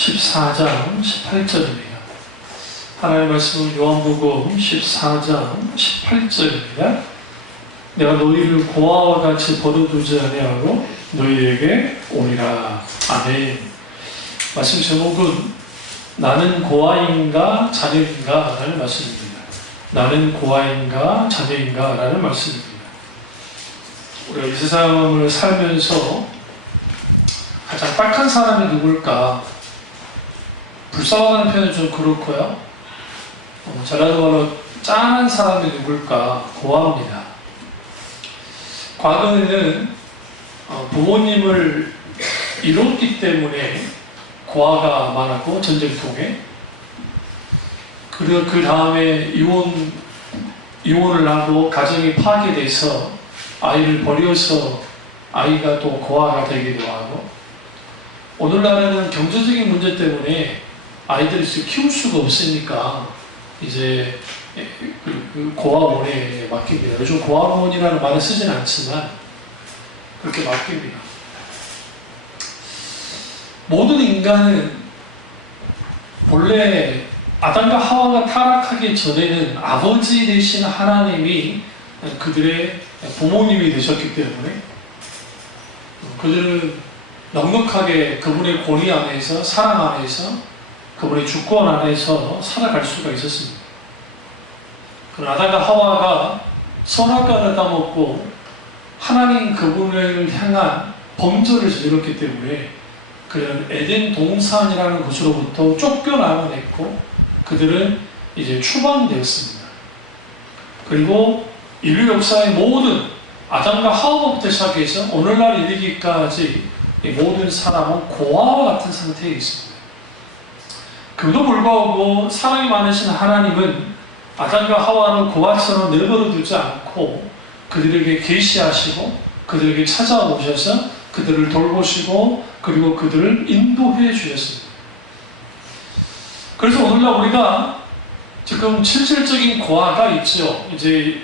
14장 18절입니다. 하나님의 말씀은 요한복음 14장 18절입니다. 내가 너희를 고아와 같이 버려두지 아니하고 너희에게 오리라. 아멘. 말씀 제목은 나는 고아인가 자녀인가 라는 말씀입니다. 나는 고아인가 자녀인가 라는 말씀입니다. 우리가 이 세상을 살면서 가장 딱한 사람이 누굴까? 불쌍하다는 표현은 좀 그렇고요. 잘라도 말로 짠한 사람이 누굴까? 고아입니다. 과거에는 부모님을 잃었기 때문에 고아가 많았고, 전쟁통에. 그리고 그 다음에 이혼을 하고 가정이 파괴돼서 아이를 버려서 아이가 또 고아가 되기도 하고, 오늘날에는 경제적인 문제 때문에 아이들을 키울 수가 없으니까 이제 그 고아원에 맡깁니다. 요즘 고아원이라는 말을 쓰진 않지만 그렇게 맡깁니다. 모든 인간은 본래 아담과 하와가 타락하기 전에는 아버지 되신 하나님이 그들의 부모님이 되셨기 때문에 그들은 넉넉하게 그분의 권위 안에서, 사랑 안에서, 그분의 주권 안에서 살아갈 수가 있었습니다. 그러나 아담과 하와가 선악과를 따먹고 하나님 그분을 향한 범죄를 저질렀기 때문에 그들은 에덴 동산이라는 곳으로부터 쫓겨나게 됐고, 그들은 이제 추방되었습니다. 그리고 인류 역사의 모든 아담과 하와부터 시작해서 오늘날 이르기까지 이 모든 사람은 고아와 같은 상태에 있습니다. 그도 불구하고 사랑이 많으신 하나님은 아담과 하와를 고아처럼 내버려 두지 않고 그들에게 계시하시고 그들에게 찾아오셔서 그들을 돌보시고 그리고 그들을 인도해 주셨습니다. 그래서 오늘날 우리가 지금 실질적인 고아가 있죠. 이제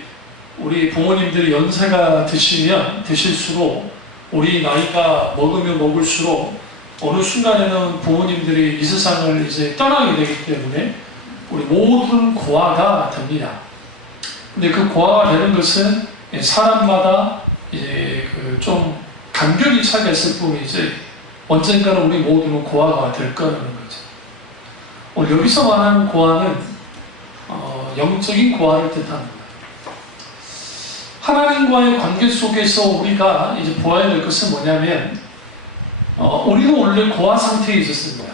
우리 부모님들이 연세가 드실수록 우리 나이가 먹으면 먹을수록 어느 순간에는 부모님들이 이 세상을 이제 떠나게 되기 때문에 우리 모든 고아가 됩니다. 근데 그 고아가 되는 것은 사람마다 이제 좀 간격이 차이가 있을 뿐이지 언젠가는 우리 모두는 고아가 될 거라는 거죠. 오늘 여기서 말하는 고아는 영적인 고아를 뜻합니다. 하나님과의 관계 속에서 우리가 이제 보아야 될 것은 뭐냐면, 우리는 원래 고아 상태에 있었습니다.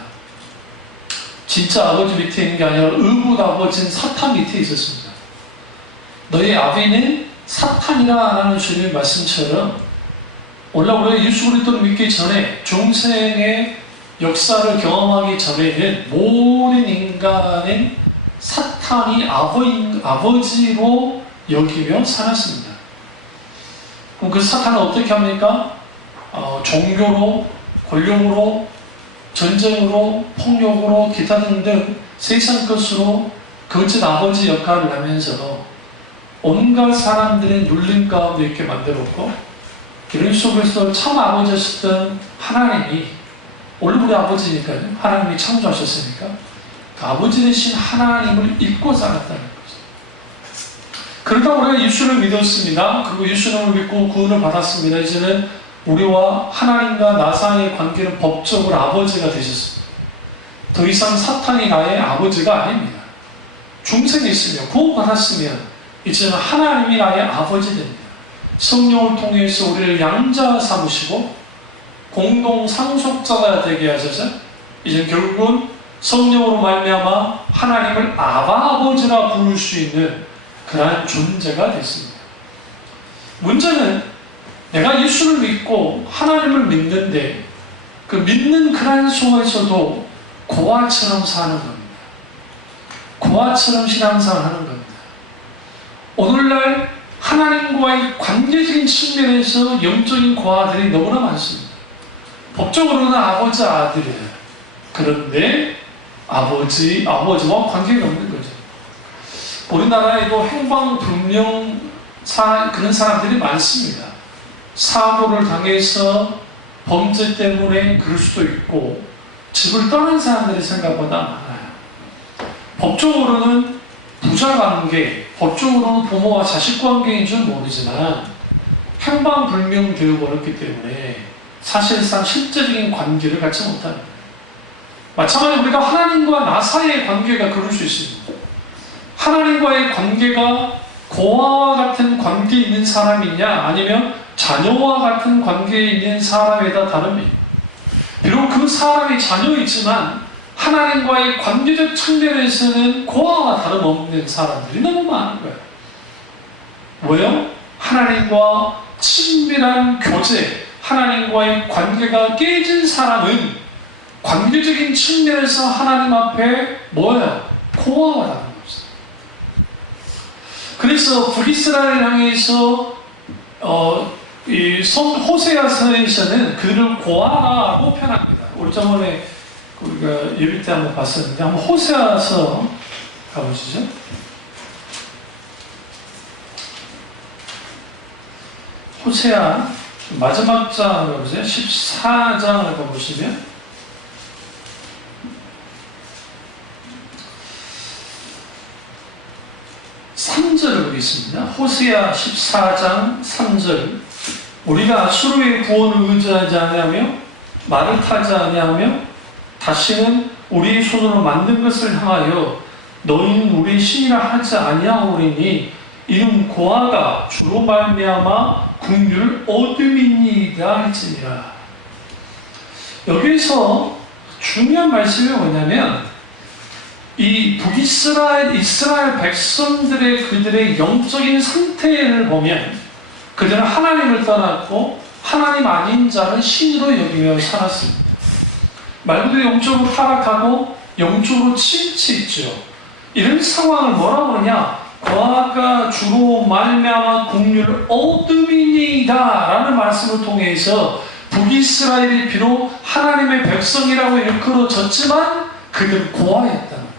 진짜 아버지 밑에 있는 게 아니라 의붓 아버지인 사탄 밑에 있었습니다. 너희 아비는 사탄이라는 주님의 말씀처럼, 원래 우리가 예수 그리스도를 믿기 전에, 중생의 역사를 경험하기 전에는 모든 인간은 사탄이 아버지로 여기며 살았습니다. 그럼 그 사탄은 어떻게 합니까? 종교로, 권력으로, 전쟁으로, 폭력으로, 기타 등등 세상 것으로 거짓 아버지 역할을 하면서 온갖 사람들의 눌림 가운데 있게 만들었고, 이런 속에서 참 아버지였던 하나님이, 원래 우리 아버지니까요. 하나님이 창조하셨으니까 그 아버지 되신 하나님을 잊고 살았다는 거죠. 그러다 우리가 예수를 믿었습니다. 그리고 예수님을 믿고 구원을 받았습니다. 이제는 우리와 하나님과 나 사이의 관계는 법적으로 아버지가 되셨습니다. 더 이상 사탄이 나의 아버지가 아닙니다. 중생이 있으며 구원받았으면 이제는 하나님이 나의 아버지 됩니다. 성령을 통해서 우리를 양자 삼으시고 공동 상속자가 되게 하셔서 이제 결국은 성령으로 말미암아 하나님을 아버지라 부를 수 있는 그러한 존재가 됐습니다. 문제는 내가 예수를 믿고 하나님을 믿는데 그 믿는 그러한 속에서도 고아처럼 사는 겁니다. 고아처럼 신앙생활을 하는 겁니다. 오늘날 하나님과의 관계적인 측면에서 영적인 고아들이 너무나 많습니다. 법적으로는 아버지 아들이에요. 그런데 아버지와 관계가 없는 거죠. 우리나라에도 행방불명 그런 사람들이 많습니다. 사고를 당해서 범죄 때문에 그럴 수도 있고, 집을 떠난 사람들이 생각보다 많아요. 법적으로는 부자 관계, 법적으로는 부모와 자식 관계인 줄 모르지만 행방불명 되어버렸기 때문에 사실상 실제적인 관계를 갖지 못합니다. 마찬가지로 우리가 하나님과 나 사이의 관계가 그럴 수 있습니다. 하나님과의 관계가 고아와 같은 관계에 있는 사람이냐 아니면 자녀와 같은 관계에 있는 사람에 따라 다릅니다. 비록 그 사람이 자녀이지만 하나님과의 관계적 측면에서는 고아와 다름없는 사람들이 너무 많은 거예요. 왜요? 하나님과 친밀한 교제, 하나님과의 관계가 깨진 사람은 관계적인 측면에서 하나님 앞에 뭐예요? 고아와 다름없어요. 그래서 북이스라엘을 향해서 이 호세아서에서는 그를 고아라고 표현합니다. 우리 저번에 우리가 예배 때 한번 봤었는데 한번 호세아서 가보시죠. 호세아 마지막 장을 보세요. 14장을 가보시면 3절을 보겠습니다. 호세아 14장 3절 우리가 아수르의 구원을 의지하지 아니하며 말을 타지 아니하며 다시는 우리의 손으로 만든 것을 향하여 너희는 우리의 신이라 하지 아니하오리니 이는 고아가 주로 말미암아 국률을 얻음이니이다 할지니라. 여기서 중요한 말씀이 뭐냐면 이 북이스라엘 이스라엘 백성들의 그들의 영적인 상태를 보면 그들은 하나님을 떠났고 하나님 아닌 자를 신으로 여기며 살았습니다. 말 그대로 영적으로 타락하고 영적으로 치우치죠. 이런 상황을 뭐라고 하냐? 고아가 주로 말미암아 국률을 얻음이니이다 라는 말씀을 통해서 북이스라엘이 비록 하나님의 백성이라고 일컬어졌지만 그들은 고아였다는 거예요.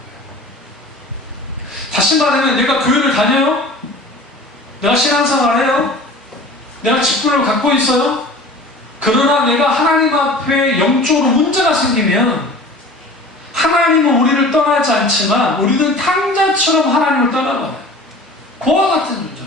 다시 말하면 내가 교회를 다녀요? 내가 신앙생활을 해요? 내가 직분을 갖고 있어요? 그러나 내가 하나님 앞에 영적으로 문제가 생기면 하나님은 우리를 떠나지 않지만 우리는 탕자처럼 하나님을 떠나가요. 고아 같은 존재입니다.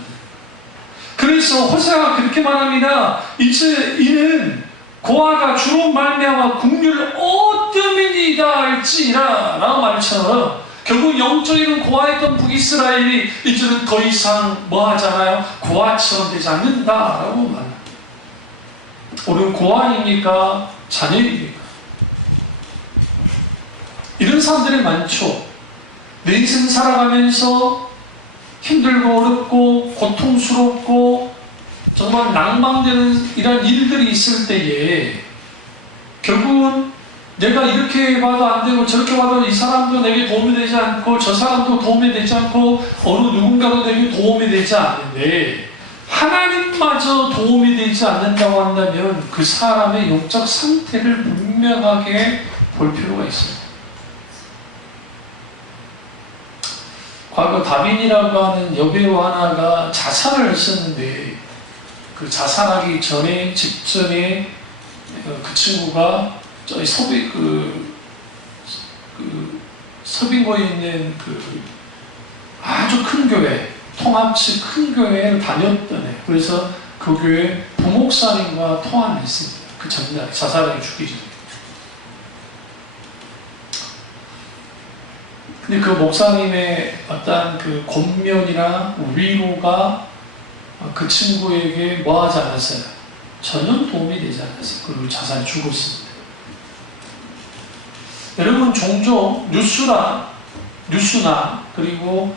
그래서 호세아가 그렇게 말합니다. 이제 이는 고아가 주로 말미암아 국률을 얻음이니이다 할지니라 라고 말처럼 결국 영적인 고아였던 북이스라엘이 이제는 더 이상 뭐 하잖아요? 고아처럼 되지 않는다라고 말합니다. 우리는 고아입니까? 자녀입니까? 이런 사람들이 많죠. 내 인생 살아가면서 힘들고 어렵고 고통스럽고 정말 낭망되는 이런 일들이 있을 때에 결국은 내가 이렇게 봐도 안 되고 저렇게 봐도 이 사람도 내게 도움이 되지 않고 저 사람도 도움이 되지 않고 어느 누군가도 내게 도움이 되지 않는데 하나님마저 도움이 되지 않는다고 한다면 그 사람의 영적 상태를 분명하게 볼 필요가 있어요. 과거 다빈이라고 하는 여배우 하나가 자살을 했었는데 그 자살하기 전에 직전에 그 친구가 저희 서빙고에 있는 그 아주 큰 교회, 통합치 큰 교회를 다녔던 애. 그래서 그 교회 부목사님과 통화를 했습니다. 그 전날 자살하기 죽기 전에. 근데 그 목사님의 어떤 그 권면이나 위로가 그 친구에게 뭐 하지 않았어요? 전혀 도움이 되지 않았어요. 그리고 자살이 죽었습니다. 여러분 종종 뉴스나 그리고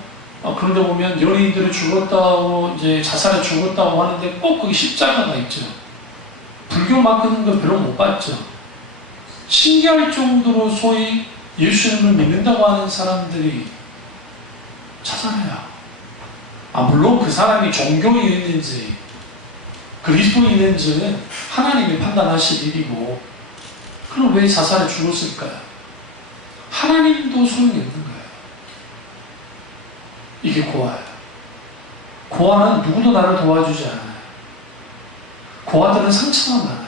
그런데 보면 연예인들이 죽었다고 이제 자살에 죽었다고 하는데 꼭 거기 십자가가 있죠. 불교 맡기는 거 별로 못 봤죠. 신기할 정도로 소위 예수님을 믿는다고 하는 사람들이 자살해요. 물론 그 사람이 종교에 있는지 그리스도인인지는 하나님이 판단하실 일이고 그럼 왜 자살에 죽었을까요? 하나님도 소용이 없는 거예요. 이게 고아예요. 고아는 누구도 나를 도와주지 않아요. 고아들은 상처가 많아요.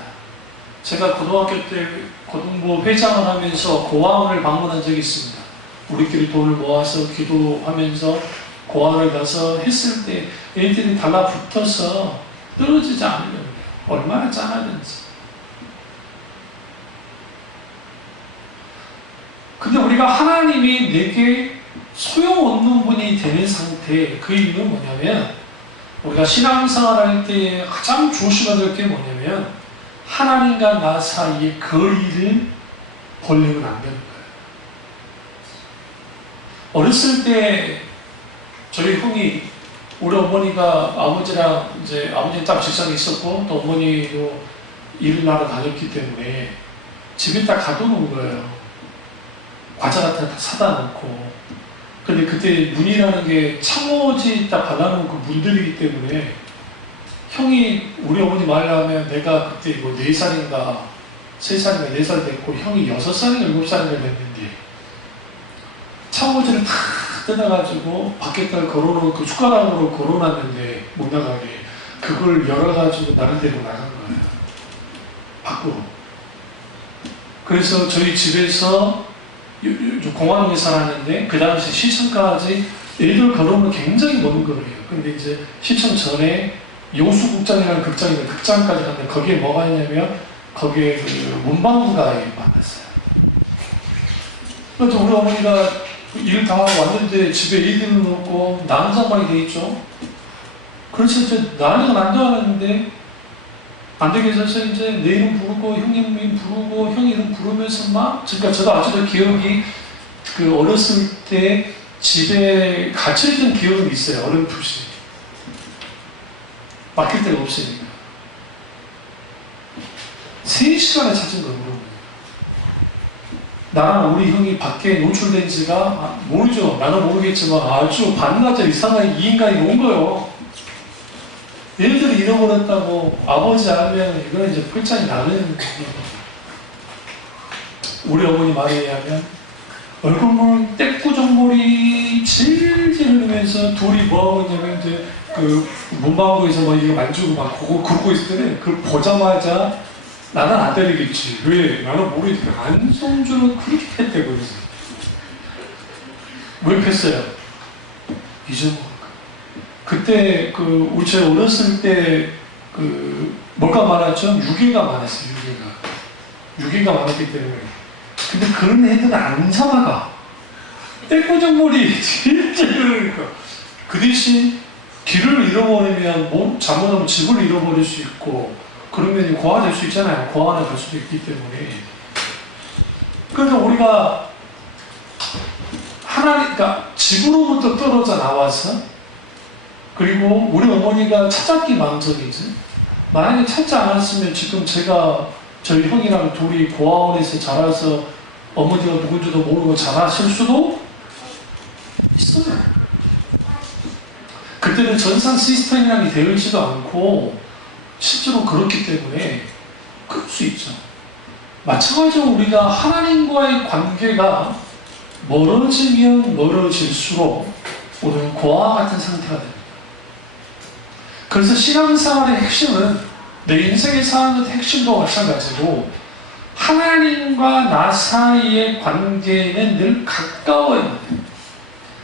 제가 고등학교 때 고등부 회장을 하면서 고아원을 방문한 적이 있습니다. 우리끼리 돈을 모아서 기도하면서 고아원을 가서 했을 때 애들이 달라붙어서 떨어지지 않으려고 해요. 얼마나 짠하든지. 근데 우리가 하나님이 내게 소용없는 분이 되는 상태, 그 이유는 뭐냐면 우리가 신앙생활 할 때 가장 조심해야 될 게 뭐냐면 하나님과 나 사이의 거리를 벌리면 안 되는 거예요. 어렸을 때 저희 형이 우리 어머니가 아버지랑 이제 아버지는 딱 직장에 있었고 또 어머니도 일을 하러 다녔기 때문에 집에 딱 가둬놓은 거예요. 과자 같은 거 다 사다 놓고. 근데 그때 문이라는 게 창호지 딱 발라놓은 그 문들이기 때문에 형이 우리 어머니 말하면 내가 그때 뭐 4살인가 3살인가 4살 됐고 형이 6살인가 7살인가 됐는데 창호지를 다 뜯어가지고 밖에다 걸어놓고 숟가락으로 걸어놨는데 못 나가게 그걸 열어가지고 나는 대로 나간 거예요. 밖으로. 그래서 저희 집에서 공항에 살았는데 그 당시 시청까지 애들 걸으면 굉장히 먼 거리예요. 근데 이제 시청 전에 여수극장이라는 극장인데 극장까지 갔는데 거기에 뭐가 있냐면 거기에 그 문방구가 많았어요. 그래서 우리 어머니가 일 다 하고 왔는데 집에 애들은 없고 나는 상황이 돼 있죠. 그래서 이제 나는 안 좋아하는데 안 되게 해서 이제 내 이름 부르고 형님 이름 부르고 형 이름 부르면서 막 그러니까 저도 아직도 기억이 그 어렸을 때 집에 갇혀있던 기억은 있어요. 어렴풋이 맡길 데가 없으니까 3시간에 찾은 거예요. 나랑 우리 형이 밖에 노출된 지가 모르죠. 나는 모르겠지만 아주 반나절 이상하게 이 인간이 온 거예요. 얘들이 잃어버렸다고 아버지 알면 이거는 이제 풀장이 나는 우리 어머니 말에 의하면 얼굴물 떼꾸정물이 질질 흘리면서 둘이 뭐하고 있냐면 이제 그 문방구에서 뭐 이거 만지고 막 그거 긁고 있을 때는 그걸 보자마자 나는 안 때리겠지. 왜? 나는 모르겠어. 안성주는 그렇게 했대 그래서 왜 팼어요? 잊어먹을까? 그때 그 우리 제 어렸을 때 그 뭐가 많았죠? 유괴가 많았어요. 유괴가 많았기 때문에. 근데 그런 애들은 안 잡아가. 떼꾸정물이 진짜 그러니까. 그 대신 길을 잃어버리면 뭐 잘못하면 집을 잃어버릴 수 있고 그러면 고아될 수 있잖아요. 고아나 될 수도 있기 때문에. 그러니까 우리가 하나님, 그러니까 집으로부터 떨어져 나와서 그리고 우리 어머니가 찾았기 망정이지. 만약에 찾지 않았으면 지금 제가 저희 형이랑 둘이 고아원에서 자라서 어머니가 누군지도 모르고 자라실 수도 있어요. 그때는 전산 시스템이라는 게 되어 있지도 않고 실제로 그렇기 때문에 그럴 수 있죠. 마찬가지로 우리가 하나님과의 관계가 멀어지면 멀어질수록 우리는 고아 같은 상태가 됩니다. 그래서 신앙생활의 핵심은 내 인생에 사는 핵심도 마찬가지고 하나님과 나 사이의 관계는 늘 가까워야 돼.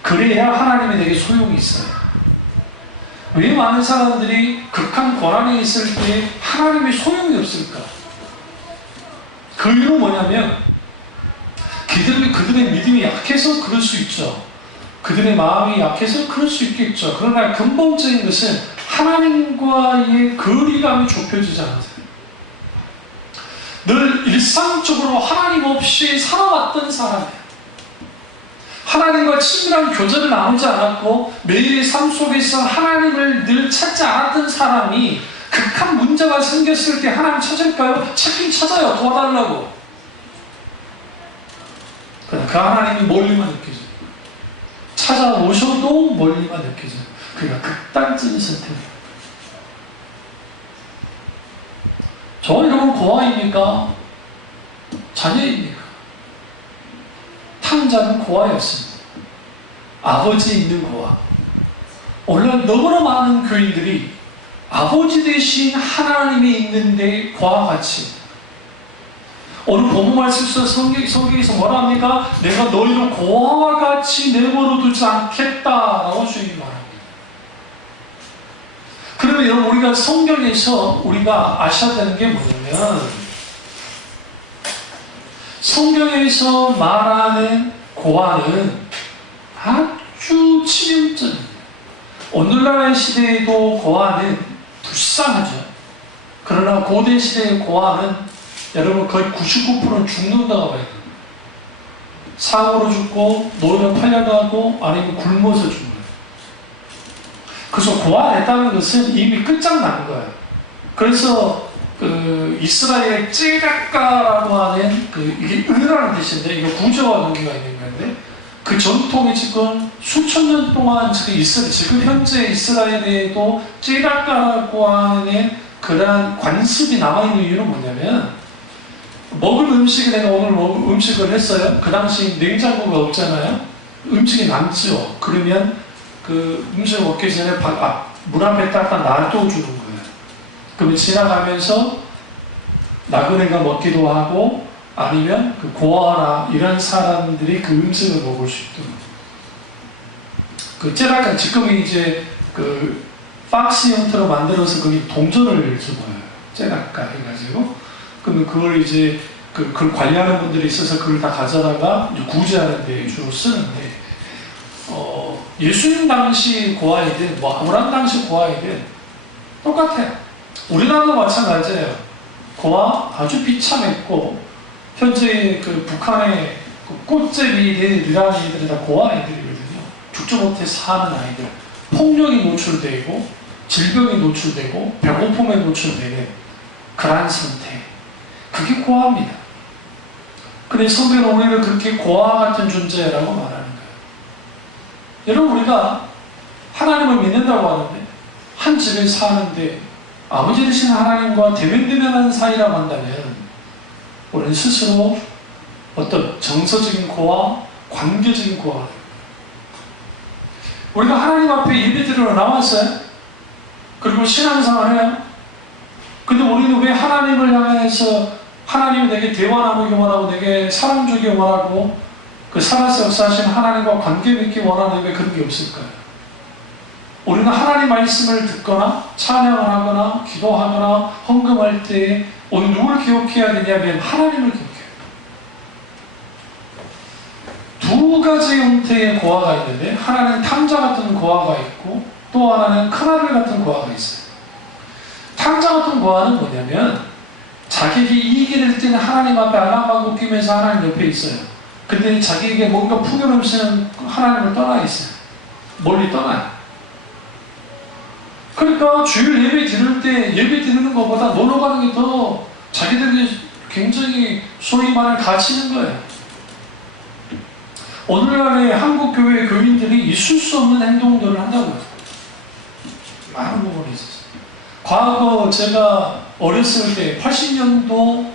그래야 하나님이 내게 소용이 있어요. 왜 많은 사람들이 극한 고난에 있을 때 하나님의 소용이 없을까? 그 이유는 뭐냐면 그들의 믿음이 약해서 그럴 수 있죠. 그들의 마음이 약해서 그럴 수 있겠죠. 그러나 근본적인 것은 하나님과의 거리감이 좁혀지지 않으세요. 늘 일상적으로 하나님 없이 살아왔던 사람이에요. 하나님과 친밀한 교제를 나누지 않았고 매일의 삶 속에서 하나님을 늘 찾지 않았던 사람이 극한 문제가 생겼을 때 하나님 찾을까요? 찾긴 찾아요. 도와달라고. 그러나 그 하나님이 멀리만 느껴져요. 찾아오셔도 멀리만 느껴져요. 그러니까 극단적인 선택이에요. 저 여러분 고아입니까? 자녀입니까? 탕자는 고아였습니다. 아버지 있는 고아. 오늘 너무나 많은 교인들이 아버지 대신 하나님이 있는데 고아같이 오늘 본문 말씀에서 성경에서 뭐라 합니까? 내가 너희를 고아와 같이 내버려 두지 않겠다라고 주님이 말합니다. 그러면 여러분, 우리가 성경에서 우리가 아셔야 되는 게 뭐냐면, 성경에서 말하는 고아는 아주 치명적입니다. 오늘날의 시대에도 고아는 불쌍하죠. 그러나 고대 시대의 고아는 여러분 거의 99%는 죽는다고 봐야 돼요. 상으로 죽고 노예로 팔려가고 아니면 굶어서 죽는 거예요. 그래서 고아됐다는 것은 이미 끝장난 거예요. 그래서 이스라엘 찌각가라고 하는 이게 은이라는 뜻인데, 이거 구조와 관계가 있는 건데, 그 전통이 지금 수천 년 동안 지금 현재 이스라엘에도 찌각가라고 하는 그러한 관습이 남아있는 이유는 뭐냐면, 먹을 음식에 내가 오늘 음식을 했어요. 그 당시 냉장고가 없잖아요. 음식이 남죠. 그러면 그 음식 먹기 전에 물 앞에 딱 놔둬주는 거예요. 그러면 지나가면서 나그네가 먹기도 하고, 아니면 그 고아나 이런 사람들이 그 음식을 먹을 수 있도록. 그 째라까 지금은 이제 그 박스 형태로 만들어서 거기 동전을 집어요. 째라까 해가지고. 그러면 그걸 이제 그걸 관리하는 분들이 있어서 그걸 다 가져다가 구제하는 데 주로 쓰는데, 예수님 당시 고아이든 뭐 아브라함 당시 고아이든 똑같아요. 우리나라도 마찬가지예요. 고아 아주 비참했고, 현재 그 북한의 그 꽃제비들이라는 이들이 다 고아이들이거든요. 죽지 못해 사는 아이들. 폭력이 노출되고, 질병이 노출되고, 배고픔에 노출되는 그러한 상태. 그게 고아입니다. 근데 성경은 우리를 그렇게 고아 같은 존재라고 말하는 거예요. 여러분, 우리가 하나님을 믿는다고 하는데, 한 집에 사는데 아버지 되신 하나님과 대면대면한 사이라고 한다면, 우리는 스스로 어떤 정서적인 고아, 관계적인 고아. 우리가 하나님 앞에 예배드리러 나왔어요. 그리고 신앙생활을 해요. 근데 우리는 왜 하나님을 향해서 하나님이 내게 대화 나누기 원하고, 내게 사랑 주기 원하고, 그 살아서 역사하신 하나님과 관계 맺기 원하는 왜 그런 게 없을까요? 우리는 하나님 말씀을 듣거나 찬양을 하거나 기도하거나 헌금할 때 오늘 누굴 기억해야 되냐면 하나님을 기억해요. 두 가지 형태의 고아가 있는데, 하나는 탕자 같은 고아가 있고, 또 하나는 큰아들 같은 고아가 있어요. 탕자 같은 고아는 뭐냐면, 자기에게 이익이 될 때는 하나님 앞에 알랑방구 끼면서 하나님 옆에 있어요. 근데 자기에게 뭔가 풍요 넘치는 하나님을 떠나 있어요. 멀리 떠나요. 그러니까 주일 예배 드릴 때 예배 드리는 것보다 놀러 가는 게 더 자기들이 굉장히 소위 말해 갇히는 거예요. 오늘날의 한국 교회 교인들이 있을 수 없는 행동들을 한다고요. 많은 부분이 있었어요. 과거 제가 어렸을 때 80년도,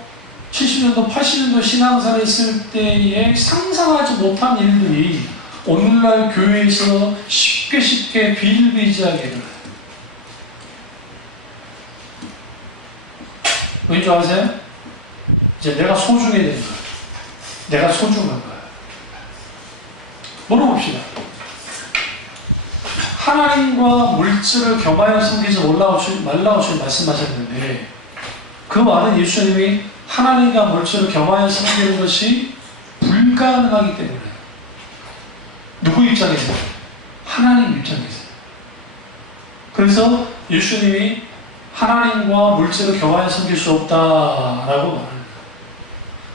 70년도, 80년도 신앙사를 했을 때에 상상하지 못한 일들이 오늘날 교회에서 쉽게 비일비재하게 일어나요. 왠 줄 아세요? 이제 내가 소중해야 되는 거예요. 내가 소중한 거예요. 물어봅시다. 하나님과 물질을 겸하여 섬기지 말라고 말씀하셨는데, 그 말은 예수님이 하나님과 물질을 겸하여 섬기는 것이 불가능하기 때문에. 누구 입장에서? 하나님 입장에서. 그래서 예수님이 하나님과 물질을 겸하여 섬길 수 없다라고 말합니다.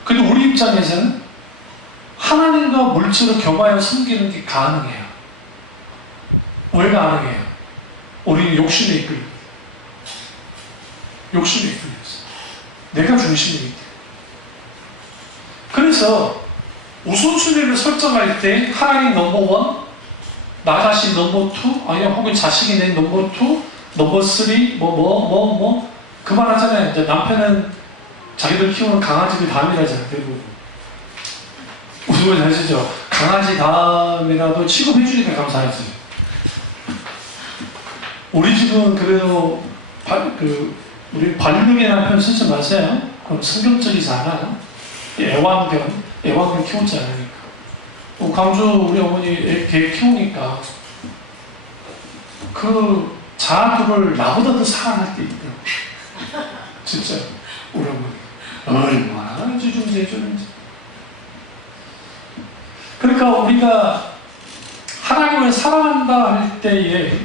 근데 우리 입장에서는 하나님과 물질을 겸하여 섬기는 게 가능해요. 왜 가능해요? 우리는 욕심에 이끌려. 욕심에 이끌렸어. 내가 중심이기 때문에. 그래서 우선순위를 설정할 때 하나님 넘버 1, 나 자신 넘버 2, 아니면 혹은 자식이 내 넘버 2, 넘버 3, 그만하잖아요. 이제 남편은 자기들 키우는 강아지들 다음이라잖아요. 대부분. 무슨 말인지 아시죠? 강아지 다음이라도 취급해주니까 감사하지. 우리 집은 그래도 우리 반려견 남편 쓰지 마세요. 그럼 성경적이지 않아요. 애완견 키우지 않으니까. 광주 우리 어머니 개 키우니까 그 자두를 나보다 더 사랑할 때 있더라고. 진짜 우리 어머니 얼마나 주중대주는지. 그러니까 우리가 하나님을 사랑한다 할 때에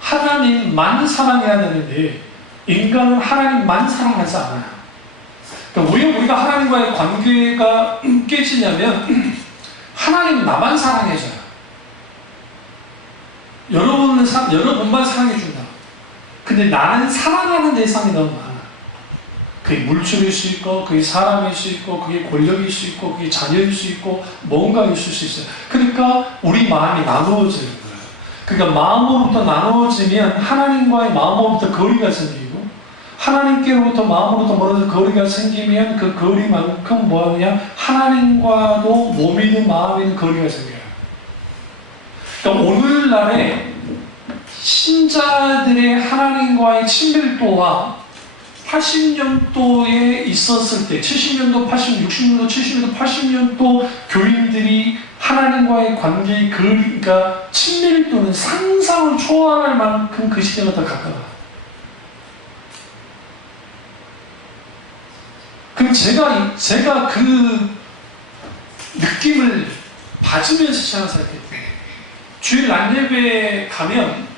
하나님만 사랑해야 되는데 인간은 하나님만 사랑하지 않아요. 그러니까 왜 우리가 하나님과의 관계가 깨지냐면 하나님 나만 사랑해줘요. 여러분만 사랑해준다. 근데 나는 사랑하는 대상이 너무 많아. 그게 물질일 수 있고, 그게 사람일 수 있고, 그게 권력일 수 있고, 그게 자녀일 수 있고, 뭔가 있을 수 있어요. 그러니까 우리 마음이 나누어지는 거예요. 그러니까 마음으로부터 나누어지면 하나님과의 마음으로부터 거리가 생기고, 하나님께로부터 마음으로부터 멀어져 거리가 생기면 그 거리만큼 뭐냐? 하나님과도 몸이든 마음이든 거리가 생겨요. 그러니까 오늘날에 신자들의 하나님과의 친밀도와 80년도에 있었을 때 70년도, 60년도, 70년도, 80년도 교인들이 하나님과의 관계의 그러니까 친밀도는 상상을 초월할 만큼 그 시대가 더 가까워요. 그럼 제가 그 느낌을 받으면서 신앙생활했기 때문에 주일 낮예배에 가면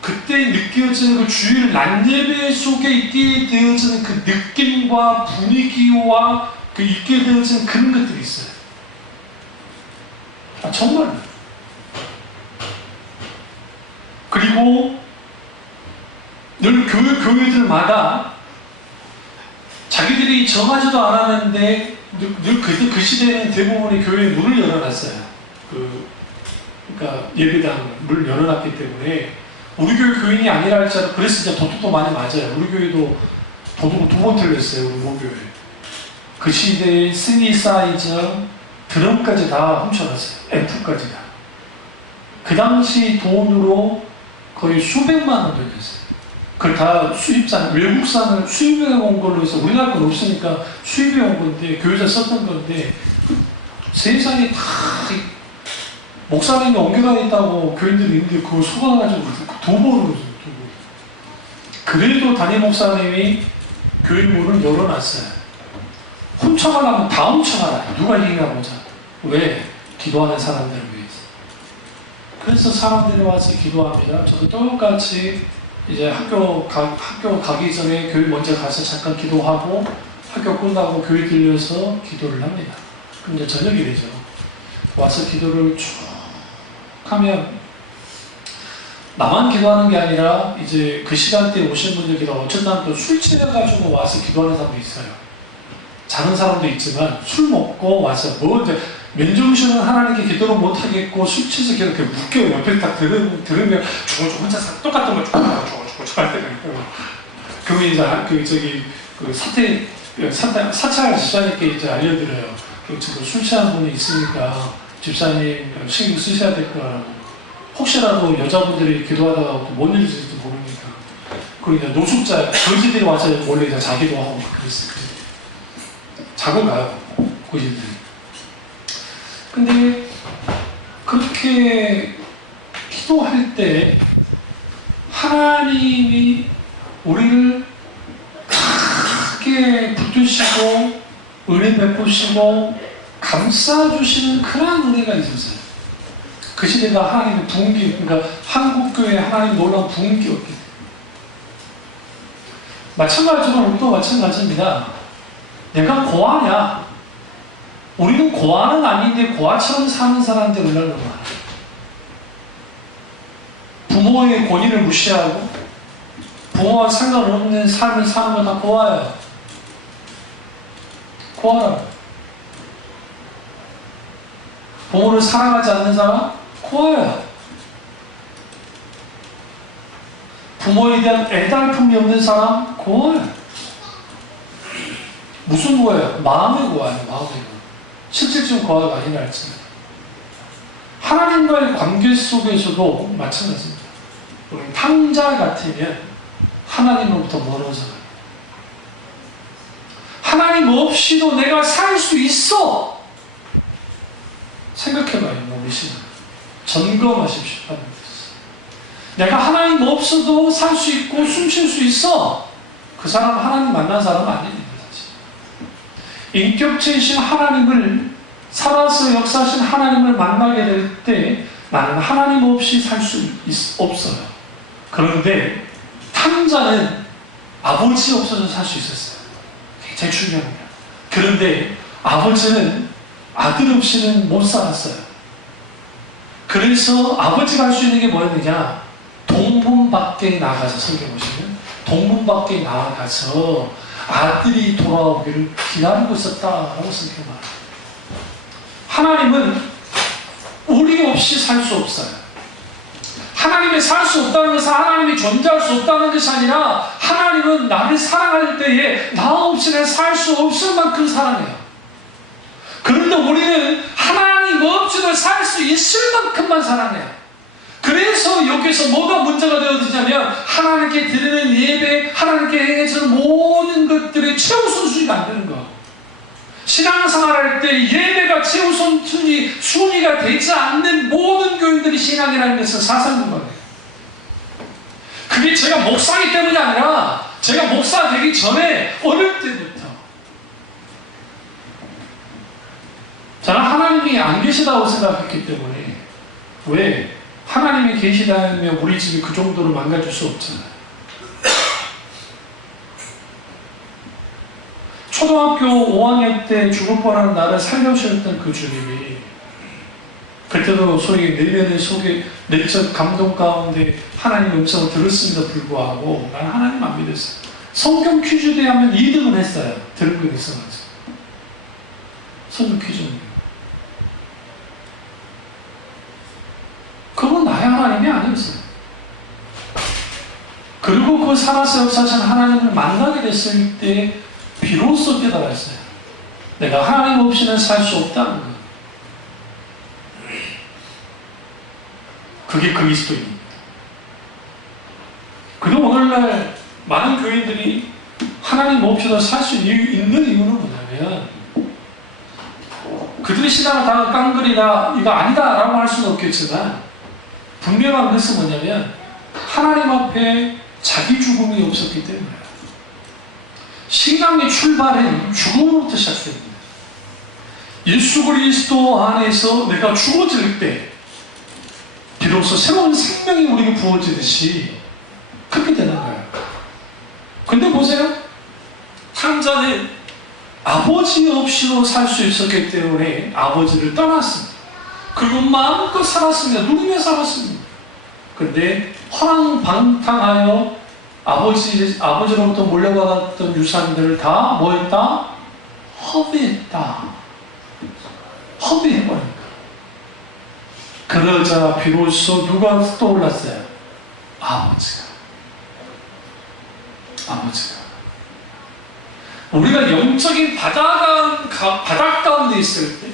그때 느껴지는 그 주일 낮예배 속에 있게 되어지는 그 느낌과 분위기와 그 있게 되어지는 그런 것들이 있어요. 정말. 그리고 늘 교회들마다 자기들이 정하지도 않았는데 늘 그 시대에는 대부분의 교회에 문을 열어놨어요. 그러니까 예배당 문을 열어놨기 때문에 우리 교회 교인이 아니라 할지라도 그래서 진짜 도둑도 많이 맞아요. 우리 교회도 도둑을 2번 틀렸어요. 우리 모교회. 그 시대에 시니사이저 드럼까지 다 훔쳐갔어요. 앰프까지 다. 그 당시 돈으로 거의 수백만 원 들였어요. 그걸 다 수입산, 외국산을 수입해 온 걸로 해서 우리나라 건 없으니까 수입해 온 건데 교회에서 썼던 건데 세상에 다 목사님이 옮겨가 있다고 교인들이 있는데 그걸 속아가지고 2번으로 줬어요. 그래도 담임 목사님이 교회 문을 열어놨어요. 훔쳐가려면 다 훔쳐가라. 누가 이기나 보자. 왜? 기도하는 사람들을 위해서. 그래서 사람들이 와서 기도합니다. 저도 똑같이 이제 학교 가기 전에 교회 먼저 가서 잠깐 기도하고 학교 끝나고 교회 들려서 기도를 합니다. 그럼 이제 저녁이 되죠. 와서 기도를 쭉 하면 나만 기도하는 게 아니라 이제 그 시간대에 오신 분들 기도 어쩐 사람 또 술 취해가지고 와서 기도하는 사람도 있어요. 자는 사람도 있지만 술 먹고 와서 뭐 이제 맨정신은 하나님께 기도를 못 하겠고 술 취해서 이렇게 묶여 옆에 딱 들으면 죽어주고 혼자 똑같은 걸 죽어주고 할 때가 있고 그러면 이제 사찰 집사님께 이제 알려드려요. 지금 술 취한 분이 있으니까 집사님 신경 쓰셔야 될 거라고. 혹시라도 여자분들이 기도하다가 못 읽을지도 모르니까. 그리고 이제 노숙자, 거지들이 와서 원래 이제 자기도 하고 그랬어요. 자고 가요, 거지들이. 근데 그렇게 기도할 때 하나님이 우리를 크게 붙드시고 은혜 베푸시고 감싸주시는 그러한 은혜가 있었어요. 그 시대가 하나님의 부흥기, 그러니까 한국교회 하나님 놀라운 부흥기였기 때문에. 마찬가지로 우리도 마찬가지입니다. 내가 고아냐? 우리는 고아는 아닌데 고아처럼 사는 사람들이 얼마나 많아요. 부모의 권위를 무시하고 부모와 상관없는 삶을 사는 거 다 고아예요. 고아라고. 부모를 사랑하지 않는 사람? 고아야. 부모에 대한 애달픔이 없는 사람? 고아야. 무슨 고아예요? 마음의 고아예요. 마음의 고아. 실질적인 고아가 아니라 할지라도. 하나님과의 관계 속에서도 마찬가지입니다. 우리 탕자 같으면 하나님으로부터 멀어져요. 하나님 없이도 내가 살 수 있어. 생각해봐요. 우리 신앙 점검하십시오. 내가 하나님 없어도 살 수 있고 숨 쉴 수 있어. 그 사람 하나님 만난 사람 아닙니다. 인격체이신 하나님을, 살아서 역사하신 하나님을 만나게 될 때 나는 하나님 없이 살 수 없어요. 그런데 탕자는 아버지 없어서 살 수 있었어요. 굉장히 중요합니다. 그런데 아버지는 아들 없이는 못 살았어요. 그래서 아버지가 할 수 있는 게 뭐였느냐? 동문 밖에 나가서, 성경 보시면 동문 밖에 나가서 아들이 돌아오기를 기다리고 있었다라고 성경 말합니다. 하나님은 우리 없이 살 수 없어요. 하나님이 살 수 없다는 것은 하나님이 존재할 수 없다는 것이 아니라 하나님은 나를 사랑할 때에 나 없이는 살 수 없을 만큼 사랑해요. 그런데 우리는 하나님 없이도 살 수 있을 만큼만 사랑해요. 그래서 여기서 뭐가 문제가 되어지냐면 하나님께 드리는 예배, 하나님께 행해지는 모든 것들의 최우선순위가 안 되는 거예요. 신앙생활할 때 예배가 최우선순위가 되지 않는 모든 교인들이 신앙이라는 것은 사상인 거예요. 그게 제가 목사이기 때문이 아니라 제가 목사 되기 전에 어릴 때부터 저는 하나님이 안 계시다고 생각했기 때문에, 왜? 하나님이 계시다면 우리 집이 그 정도로 망가질 수 없잖아요. 초등학교 5학년 때 죽을 뻔한 나를 살려주셨던 그 주님이, 그때도 소위 내면의 속에 내적 감동 가운데 하나님 음성을 들었음에도 불구하고 나는 하나님 안 믿었어요. 성경 퀴즈 대하면 2등을 했어요. 들은 거 있어가지고. 성경 퀴즈는. 그건 나의 하나님이 아니었어요. 그리고 그 살아서 역사하신 하나님을 만나게 됐을 때 비로소 깨달았어요. 내가 하나님 없이는 살 수 없다는 것. 그게 그리스도입니다. 그리고 오늘날 많은 교인들이 하나님 없이도 살 수 있는 이유는 뭐냐면, 그들의 신앙을 다 깡그리다, 이거 아니다 라고 할 수는 없겠지만 분명한 것은 뭐냐면 하나님 앞에 자기 죽음이 없었기 때문에. 신앙의 출발은 죽음으로부터 시작됩니다. 예수 그리스도 안에서 내가 죽어질 때 비로소 새로운 생명이 우리에게 부어지듯이 그렇게 되는 거예요. 근데 보세요. 탕자는 아버지 없이도 살 수 있었기 때문에 아버지를 떠났습니다. 그리고 마음껏 살았습니다. 누리며 살았습니다. 그런데 허랑방탕하여 아버지로부터 몰려받았던 유산들을 다 뭐했다? 허비했다. 허비해버린 거예요. 그러자 비로소 누가 떠올랐어요? 아버지가. 우리가 영적인 바닥 가운데 있을 때,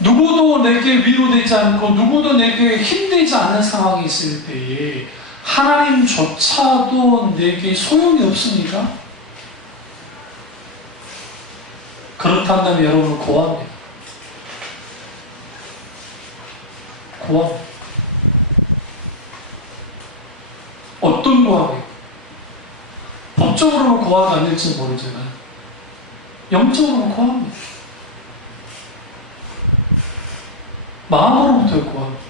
누구도 내게 위로되지 않고 누구도 내게 힘되지 않은 상황이 있을 때에 하나님조차도 내게 소용이 없습니까? 그렇다면 여러분은 고아입니다. 고아입니다. 어떤 고아입니까? 법적으로는 고아가 아닐지 모르지만 영적으로는 고아입니다. 마음으로부터의 고아입니다.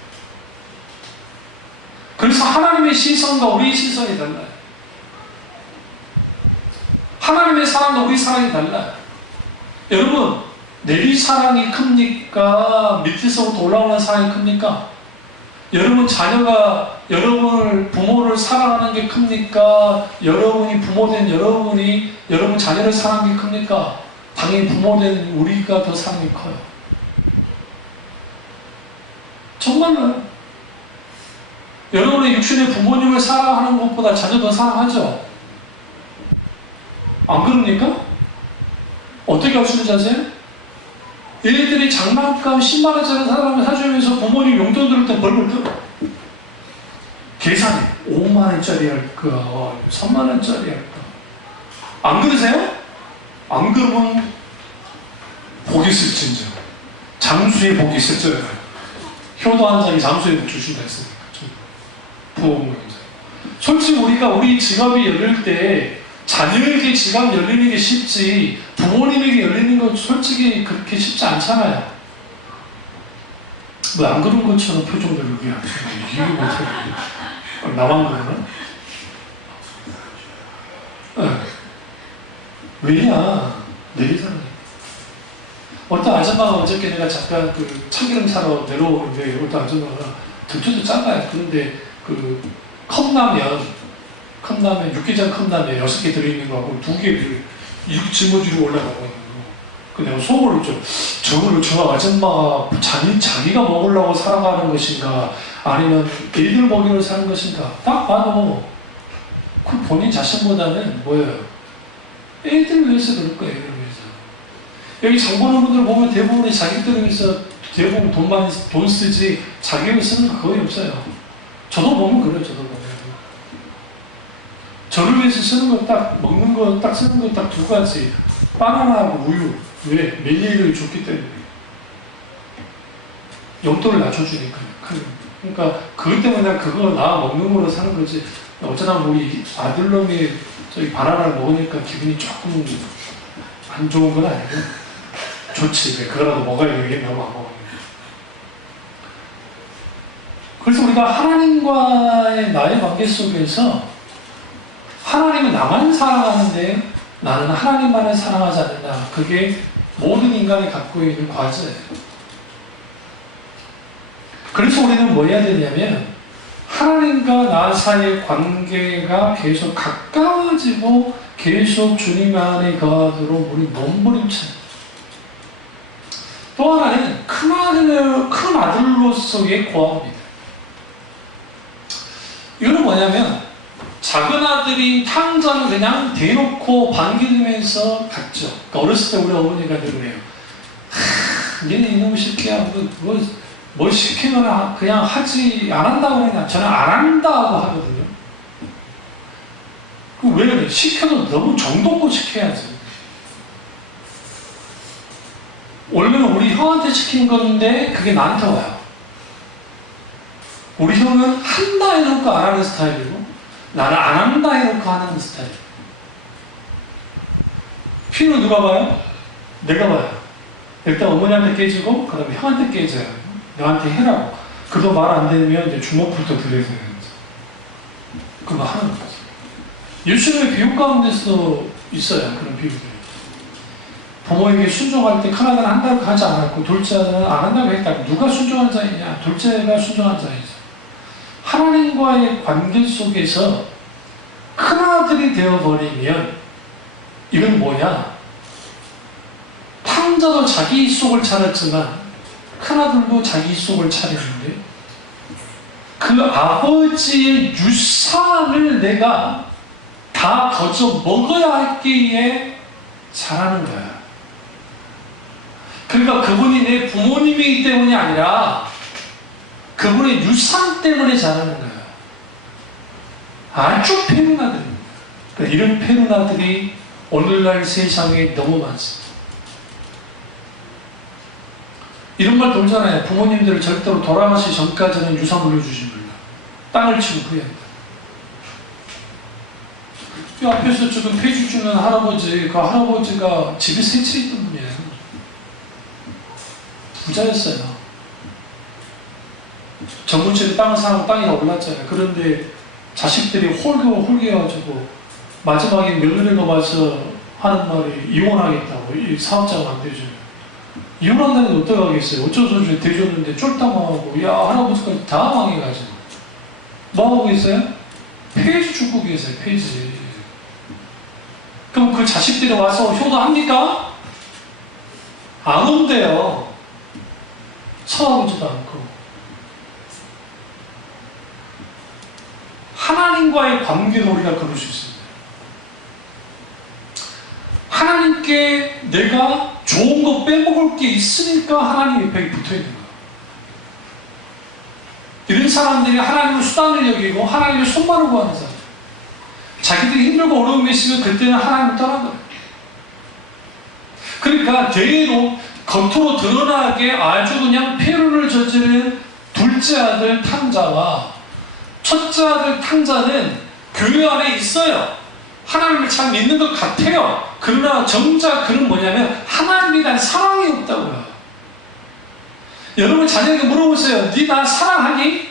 그래서 하나님의 시선과 우리의 시선이 달라요. 하나님의 사랑과 우리 사랑이 달라요. 여러분, 내리 사랑이 큽니까? 밑에서부터 올라오는 사랑이 큽니까? 여러분 자녀가 여러분을, 부모를 사랑하는 게 큽니까? 여러분이 부모된 여러분이 여러분 자녀를 사랑하는 게 큽니까? 당연히 부모된 우리가 더 사랑이 커요. 정말로요. 여러분의 육신의 부모님을 사랑하는 것보다 자녀 더 사랑하죠? 안 그럽니까? 어떻게 할 수 있는지 아세요? 얘네들이 장난감 10만원짜리 사람을 사주면서 부모님 용돈 들을 때 벌벌 떨어. 계산해. 5만원짜리 할까? 3만원짜리 할까? 안 그러세요? 안 그러면 복이 있을진저. 장수의 복이 있을지어요. 효도 한 장이 장수의 복 주신다 했으니까. 부모님들. 솔직히 우리 지갑이 열릴 때 자녀에게 지갑 열리는 게 쉽지 부모님에게 열리는 건 솔직히 그렇게 쉽지 않잖아요. 뭐 안 그런 것처럼 표정들 이렇게 하시는 이게 못해요. 나만 그러나? 네. 왜냐? 내리잖아요. 어떤 아줌마가 어저께 내가 잠깐 그 참기름 사러 내려오는데 어떤 아줌마가 등줄도 작아요. 그런데 그 컵라면 육개장 컵라면 6개 들어있는 거하고 2개를 짊어지고 올라가고 그냥 속으로 저거를 저 아줌마가 자기가 먹으려고 살아가는 것인가 아니면 애들 먹이러 사는 것인가 딱 봐도 그 본인 자신보다는 뭐예요? 애들 위해서 그럴 거예요. 애들 위해서. 여기 장 보는 분들 보면 대부분이 자기들 위해서 대부분 돈 쓰지 자기 위해서 쓰는 거 거의 없어요. 저도 보면 그래요. 저도 보면. 저를 위해서 쓰는 거 딱 먹는 거 딱 쓰는 거 딱 2가지 바나나하고 우유. 왜? 메뉴를 줬기 때문에. 용돈을 낮춰주니까요. 그러니까 그것 때문에 그거 나 먹는 거로 사는 거지. 어쩌다 우리 아들놈이 저기 바나나를 먹으니까 기분이 조금 안 좋은 건 아니고 좋지. 그거라도 먹어야 되겠나 안 먹어요. 그래서 우리가 하나님과의 나의 관계 속에서 하나님은 나만 사랑하는데 나는 하나님만을 사랑하지 않는다. 그게 모든 인간이 갖고 있는 과제예요. 그래서 우리는 뭐 해야 되냐면 하나님과 나 사이의 관계가 계속 가까워지고 계속 주님 안에 거하도록 우리 몸부림쳐요. 또 하나는 큰 아들로서의 고아입니다. 이거는 뭐냐면 작은 아들이 탕자는 그냥 대놓고 반기면서 갔죠. 그러니까 어렸을 때 우리 어머니가 그래요. 얘는 이놈 새끼야. 뭐 시키면 그냥 하지 안 한다고 그러냐. 저는 안 한다고 하거든요. 왜 그래? 시켜도 너무 정도껏 시켜야지. 원래는 우리 형한테 시킨 건데 그게 나한테 와요. 우리 형은 한다 해놓고 안 하는 스타일이고 나는 안 한다 해놓고 하는 스타일. 피는 누가 봐요? 내가 봐요. 일단 어머니한테 깨지고 그 다음에 형한테 깨져요. 너한테 해라고. 그도 말 안 되면 이제 주먹부터 들여야 되는 거죠. 그거 하는 거죠. 예수님의 비유 가운데서 있어요. 그런 비유들이. 부모에게 순종할 때 큰아들은 한다고 하지 않았고 둘째 아들은 안 한다고 했다고. 누가 순종한 자이냐? 둘째가 순종한 자이죠. 하나님과의 관계 속에서 큰아들이 되어버리면 이건 뭐냐? 탕자도 자기 속을 차렸지만 큰아들도 자기 속을 차리는데 그 아버지의 유산을 내가 다 거저 먹어야 했기에 자라는 거야. 그러니까 그분이 내 부모님이기 때문이 아니라 그분의 유산 때문에 자라는 거야. 아주 패는 아들입니다. 그러니까 이런 패는 아들이 오늘날 세상에 너무 많습니다. 이런 말 돌잖아요. 부모님들을 절대로 돌아가시기 전까지는 유산 물려주지 말라. 땅을 치고 후회한다. 이 앞에서 지금 폐지 주는 할아버지, 그 할아버지가 집에 세 채 있던 분이에요. 부자였어요. 전문집에 땅을 사고 땅이 올랐잖아요. 그런데 자식들이 홀겨가지고 마지막에 며느리가 와서 하는 말이 이혼하겠다고. 이 사업자가 안 되죠. 이혼한다는 게 어떡하겠어요. 어쩔 수 없이 대줬는데 쫄딱망하고 야 할아버지까지 다 망해가지고 뭐하고 계세요? 폐지 주고 계세요. 폐지. 그럼 그 자식들이 와서 효도합니까? 안 온대요. 쳐다보지도 않고. 하나님과의 관계도 우리가 그럴 수 있습니다. 하나님께 내가 좋은 거 빼먹을 게 있으니까 하나님 옆에 붙어 있는 거예요. 이런 사람들이 하나님을 수단을 여기고 하나님의 손만을 구하는 사람. 자기들이 힘들고 어려움이 있으면 그때는 하나님을 떠난 거예요. 그러니까 대로 겉으로 드러나게 아주 그냥 폐륜을 저지른 둘째 아들 탕자와 첫째 아들 탕자는 교회 안에 있어요. 하나님을 참 믿는 것 같아요. 그러나 정작 그는 뭐냐면 하나님에 대한 사랑이 없다고요. 여러분 자녀에게 물어보세요. 네 나 사랑하니?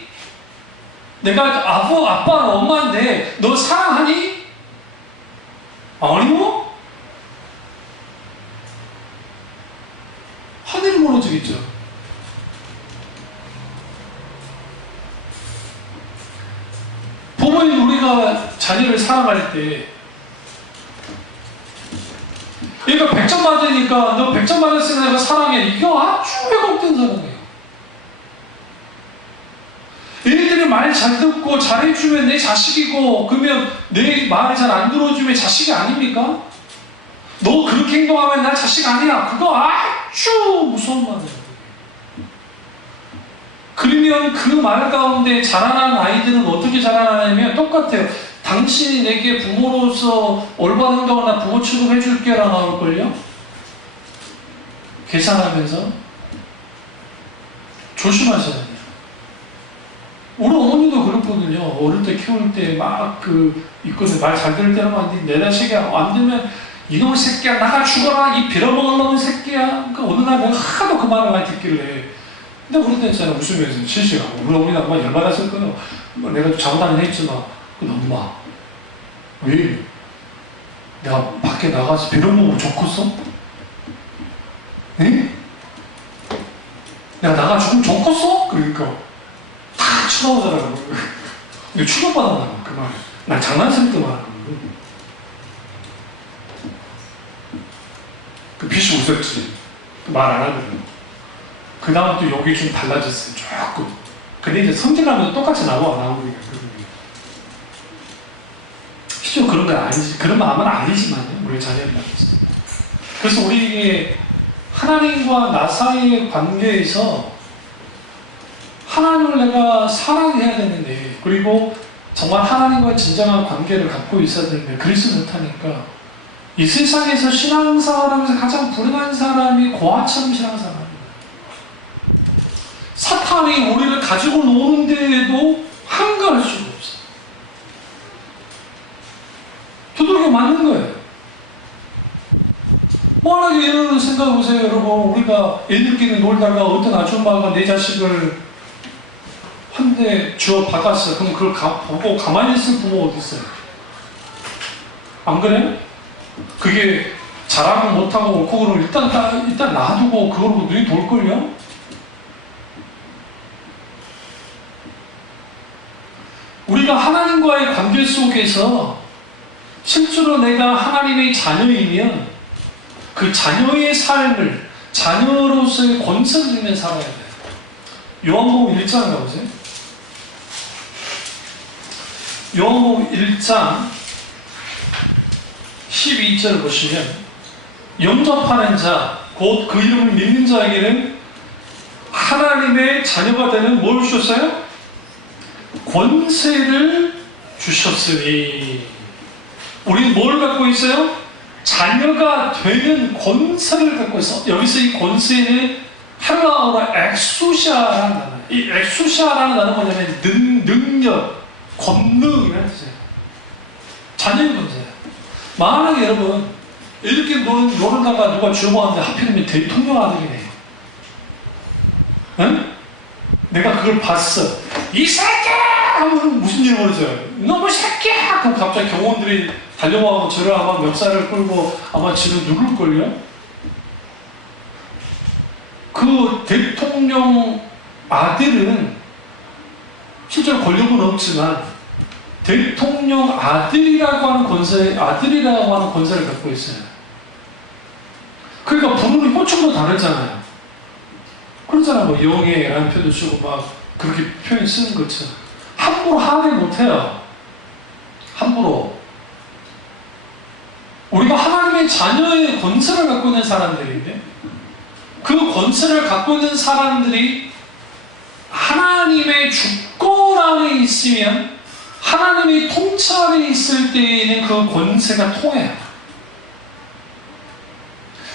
내가 아빠는 엄마인데 너 사랑하니? 아니요? 하늘이 무너지겠죠. 부모님 우리가 자녀를 사랑할 때 얘가 100점 받으니까 너 100점 받았으니까 내가 사랑해. 이거 아주 왜곡된 사랑이에요. 얘들이 말 잘 듣고 잘해주면 내 자식이고 그러면 내 말을 잘 안 들어주면 자식이 아닙니까? 너 그렇게 행동하면 나 자식 아니야. 그거 아주 무서운 말이에요. 그러면 그 말 가운데 자라나는 아이들은 어떻게 자라나냐면 똑같아요. 당신이 내게 부모로서 올바른 행동을 나 부모 취급해줄게 라고 나올걸요? 계산하면서 조심하셔야 돼요. 우리 어머니도 그렇거든요. 어릴 때 키울 때 막 있거든. 말 잘 들을 때는 안 돼. 내 자식이 안 되면 이놈의 새끼야 나가 죽어라 이 빌어먹으려는 새끼야. 그러니까 어느 날 내가 하도 그 말을 많이 듣길래 근데 우리 때 있잖아 웃으면서 실시하고 우리 어머니가 아마 열받았을 거예요. 내가 잘못하긴 했지만 엄마 왜 내가 밖에 나가서 빌어먹으면 좋겠어? 에? 내가 나가 죽으면 좋겠어? 그러니까 다 쳐다보더라고요. 근데 충격받았나 그 말. 난 장난스럽게 말하는 거예요. 그 빛이 웃었지. 말 안 하거든요. 그 다음 또 여기 좀 달라졌어요. 조금. 근데 이제 성질나면서 똑같이 나오고 안 나오고 실제로 그런 건 아니지. 그런 마음은 아니지만요. 우리 자녀를 낳겠습니다. 그래서 우리에게 하나님과 나 사이의 관계에서 하나님을 내가 사랑해야 되는데 그리고 정말 하나님과 진정한 관계를 갖고 있어야 되는데 그렇지 못하니까 이 세상에서 신앙생활하면서 가장 불행한 사람이 고아처럼 신앙생활합니다. 사탄이 우리를 가지고 노는데에도 한가할 수가 없어요. 두들겨 맞는 거예요. 만약에 예를 생각해보세요. 여러분 우리가 애들끼리 놀다가 어떤 아줌마가 내 자식을 한 대 주워 박았어요. 그럼 그걸 보고 가만히 있을 부모 어디 있어요? 안 그래요? 그게 잘하고 못하고 그거를 일단 놔두고 그걸로 눈이 돌걸요? 우리가 하나님과의 관계 속에서 실제로 내가 하나님의 자녀이면 그 자녀의 삶을 자녀로서의 권세를 지니며 살아야 돼요. 요한복음 1장 가보세요. 요한복음 1장 12절 보시면 영접하는 자, 곧 그 이름을 믿는 자에게는 하나님의 자녀가 되는 뭘 주셨어요? 권세를 주셨으니 우리는 뭘 갖고 있어요? 자녀가 되는 권세를 갖고 있어. 여기서 이 권세는 헬라어로 엑수시아라는 단어. 이 엑수시아라는 단어는 뭐냐면 능력, 권능이라는 뜻이에요. 자녀의 권세예요. 만약에 여러분 이렇게 노는다가 누가 주먹하는데 하필이면 대통령 아들이네. 응? 내가 그걸 봤어. 이 새끼야! 하면 무슨 일이 벌어져요? 너무 새끼야! 그럼 갑자기 경호원들이 달려와서 저를 아마 멱살을 끌고 아마 지를 누를걸요? 그 대통령 아들은 실제로 권력은 없지만 대통령 아들이라고 하는 권세를 갖고 있어요. 그러니까 부르는 호칭도 다르잖아요. 그렇잖아. 뭐 영예라는 표현도 쓰고 막 그렇게 표현 쓰는 것처럼 함부로 하지 못해요. 함부로. 우리가 하나님의 자녀의 권세를 갖고 있는 사람들인데 그 권세를 갖고 있는 사람들이 하나님의 주권 안에 있으면 하나님이 통찰에 있을 때에는 그 권세가 통해요.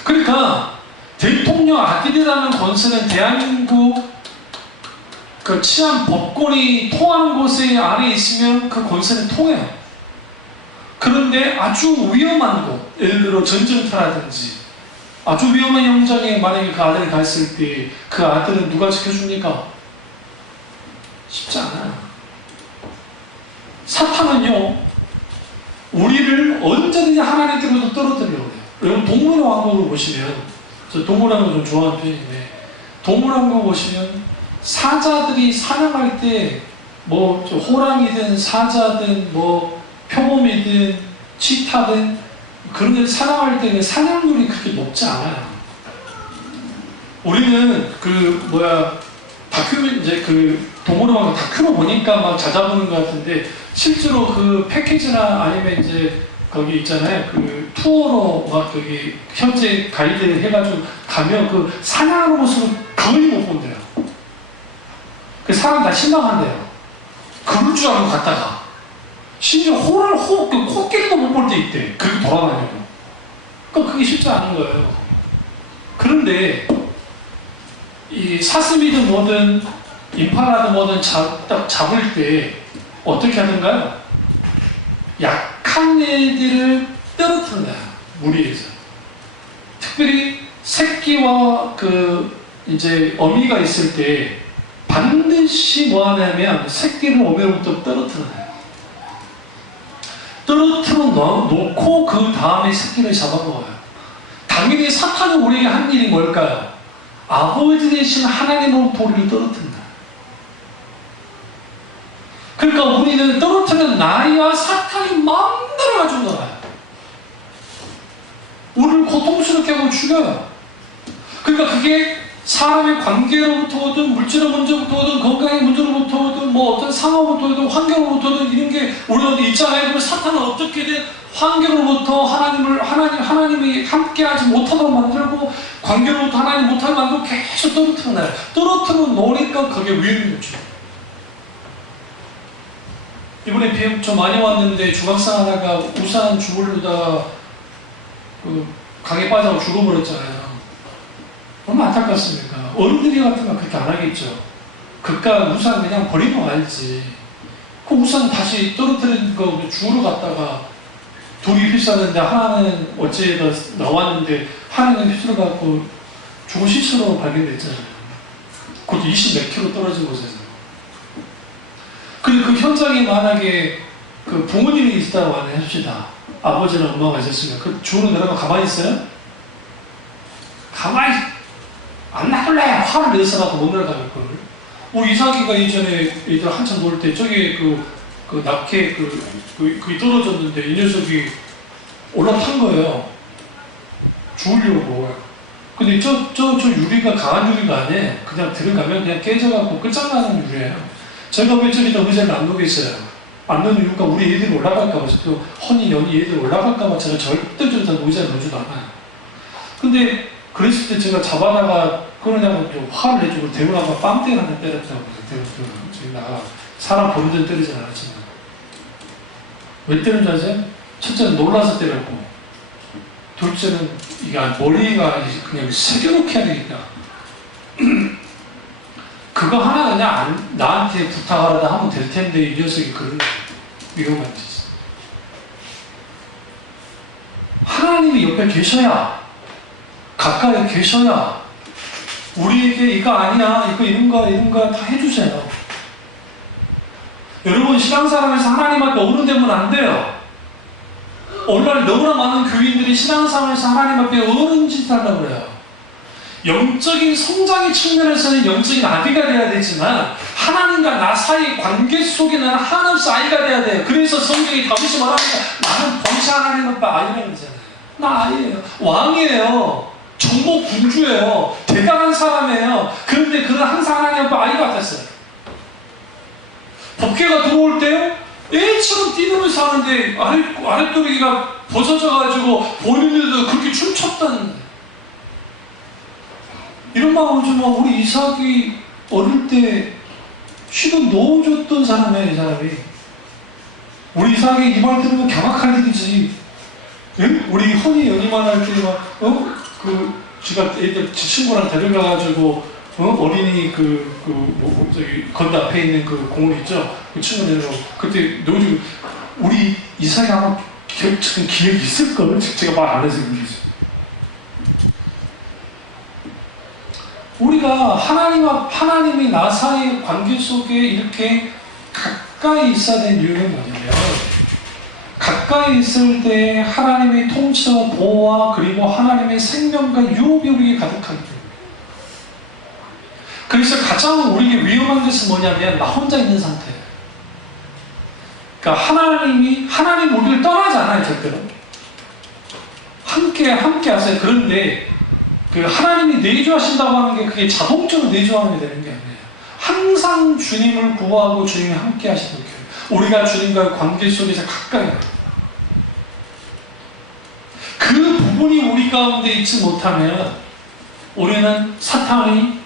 그러니까 대통령 아들이라는 권세는 대한민국 그 치안 법권이 통하는 곳에 안에 있으면 그 권세는 통해요. 그런데 아주 위험한 곳, 예를 들어 전쟁터라든지 아주 위험한 현장에 만약에 그 아들이 갔을 때 그 아들은 누가 지켜줍니까? 쉽지 않아요. 사탄은요, 우리를 언제든지 하나님께로부터 떨어뜨려요. 여러분 동물왕국을 보시면, 저 동물왕국 좀 좋아하는 편인데, 동물왕국 보시면 사자들이 사냥할 때 뭐 호랑이든 사자든 뭐 표범이든 치타든 그런 데 사냥할 때는 사냥률이 그렇게 높지 않아요. 우리는 다큐 이제 동물원에 다큐로 보니까 막 찾아보는 것 같은데 실제로 그 패키지나 아니면 이제 거기 있잖아요. 그 투어로 막 거기 현재 가이드 해가지고 가면 그 사냥하는 모습을 거의 못 본대요. 그 사람 다 실망한대요. 그럴 줄 알고 갔다가 심지어 코끼리도 못 볼 때 있대. 그렇게 돌아다니고. 그러니까 그게 쉽지 않은 거예요. 그런데 이 사슴이든 뭐든 임팔라든 뭐든 딱 잡을 때 어떻게 하는가요? 약한 애들을 떨어뜨려요. 무리에서. 특별히 새끼와 이제 어미가 있을 때 반드시 뭐 하냐면 새끼를 어미로부터 떨어뜨려요. 떨어뜨려 놓고 그 다음에 새끼를 잡아먹어요. 당연히 사탄이 우리에게 한 일이 뭘까요? 아버지 되신 하나님으로부터 우리를 떨어뜨린다. 그러니까 우리는 떨어뜨리는 나이와 사탄이 마음대로 가지고 놀아요. 우리를 고통스럽게 하고 죽여요. 그러니까 그게 사람의 관계로부터 오든 물질의 문제부터 오든 건강의 문제로부터 오든 뭐 어떤 상황부터 오든 환경으로부터 오든 이런 게 우리가 있잖아요. 그러면 사탄은 어떻게든 환경으로부터 하나님이 함께하지 못하도록 만들고 관계로부터 하나님 못하게 만들고 계속 떨어뜨려놔요. 떨어뜨려 놓으니까 그게 위험인 거죠. 이번에 비 좀 많이 왔는데 중학생 하나가 우산 주물르다가 강에 빠져서 죽어버렸잖아요. 얼마나 안타깝습니까? 어른들이 같으면 그렇게 안 하겠죠. 그깟 우산 그냥 버리고 말지. 그 우산 다시 떨어뜨린 거 주우러 갔다가 둘이 휩싸는데 하나는 어째다 나왔는데 하나는 휩쓸어갖고 죽은 시체로 발견됐잖아요. 그것도 20몇 킬로 떨어진 곳에서. 근데 그 현장에 만약에 그 부모님이 있다고 합시다. 아버지나 엄마가 있었으면 그 주우러 내려가 가만히 있어요? 가만히 안 놔둘래! 화를 내서라도 못 내려갈 걸. 우리 이삭이가 예전에 애들 한참 놀 때 저기 그 낙해 그게 떨어졌는데 이 녀석이 올라탄 거예요. 죽으려고. 근데 저 유리가 강한 유리가 아니에요. 그냥 들어가면 그냥 깨져갖고 끝장나는 유리예요. 제가 왜 저기다 의자를 안 놓겠어요? 안 놓는 이유가 우리 애들이 올라갈까봐, 또 허니, 연이 애들 올라갈까봐 제가 절대 저기다 의자를 놓지도 않아요. 근데 그랬을 때 제가 잡아다가 그러냐고 좀 화를 내주고 대문아가 빵땡이 한대 때렸다고. 저기 사람 보는 데는 때리진 않았지만. 왜 때린지 아세요? 첫째는 놀라서 때렸고, 둘째는 이게 머리가 그냥 새겨놓게 해야 되니까. 그거 하나 그냥 나한테 부탁하라다 하면 될 텐데 이 녀석이 그런 위험한 짓. 하나님이 옆에 계셔야, 가까이 계셔야 우리에게 이거 아니야, 이거 이런 거 다 해주세요. 여러분 신앙생활에서 하나님 앞에 어른되면 안 돼요. 오늘날 너무나 많은 교인들이 신앙생활에서 하나님 앞에 어른 짓 하려고 그래요. 영적인 성장의 측면에서는 영적인 아비가 돼야 되지만 하나님과 나 사이 관계 속에 나는 하나님의 아이가 돼야 돼요. 그래서 성경이 다윗이 말합니다. 나는 범시 하나님 아빠 아이라는 거잖아요. 나 아이예요. 왕이에요. 정복 군주예요. 대단한 사람이에요. 그런데 그는 항상 하나님 아빠 아이 같았어요. 법궤가 들어올 때요, 애처럼 뛰면서 하는데 아랫도리가 벗어져가지고 보이는데도 그렇게 춤췄다는데. 이런 마음을 주면 우리 이삭이 어릴 때 쉬도 넣어줬던 사람이에요, 이 사람이. 우리 이상하게 이 말 들으면 경악할 일이지. 응? 우리 흔히 연희만 할 때 막, 제가 애들 친구랑 데려가가지고, 어린이 저기, 건대 앞에 있는 그 공원 있죠? 그 친구 데려가고, 그때 누구 우리 이상하게 아마 기억이 있을걸? 제가 말 안 해서 그러지. 우리가 하나님이 나 사이의 관계 속에 이렇게 가까이 있어야 되는 이유는 뭐냐면, 가까이 있을 때 하나님의 통치와 보호와 그리고 하나님의 생명과 유업이 우리에게 가득하기 때문에. 그래서 가장 우리에게 위험한 것은 뭐냐면 나 혼자 있는 상태예요. 그러니까 하나님 우리를 떠나지 않아요, 절대로. 함께 하세요. 그런데 그 하나님이 내주하신다고 하는 게 그게 자동적으로 내주하게 되는 게 아니에요. 항상 주님을 구하고 주님이 함께 하시도록 해요. 우리가 주님과의 관계 속에서 가까이 가요. 그 부분이 우리 가운데 있지 못하면 우리는 사탄이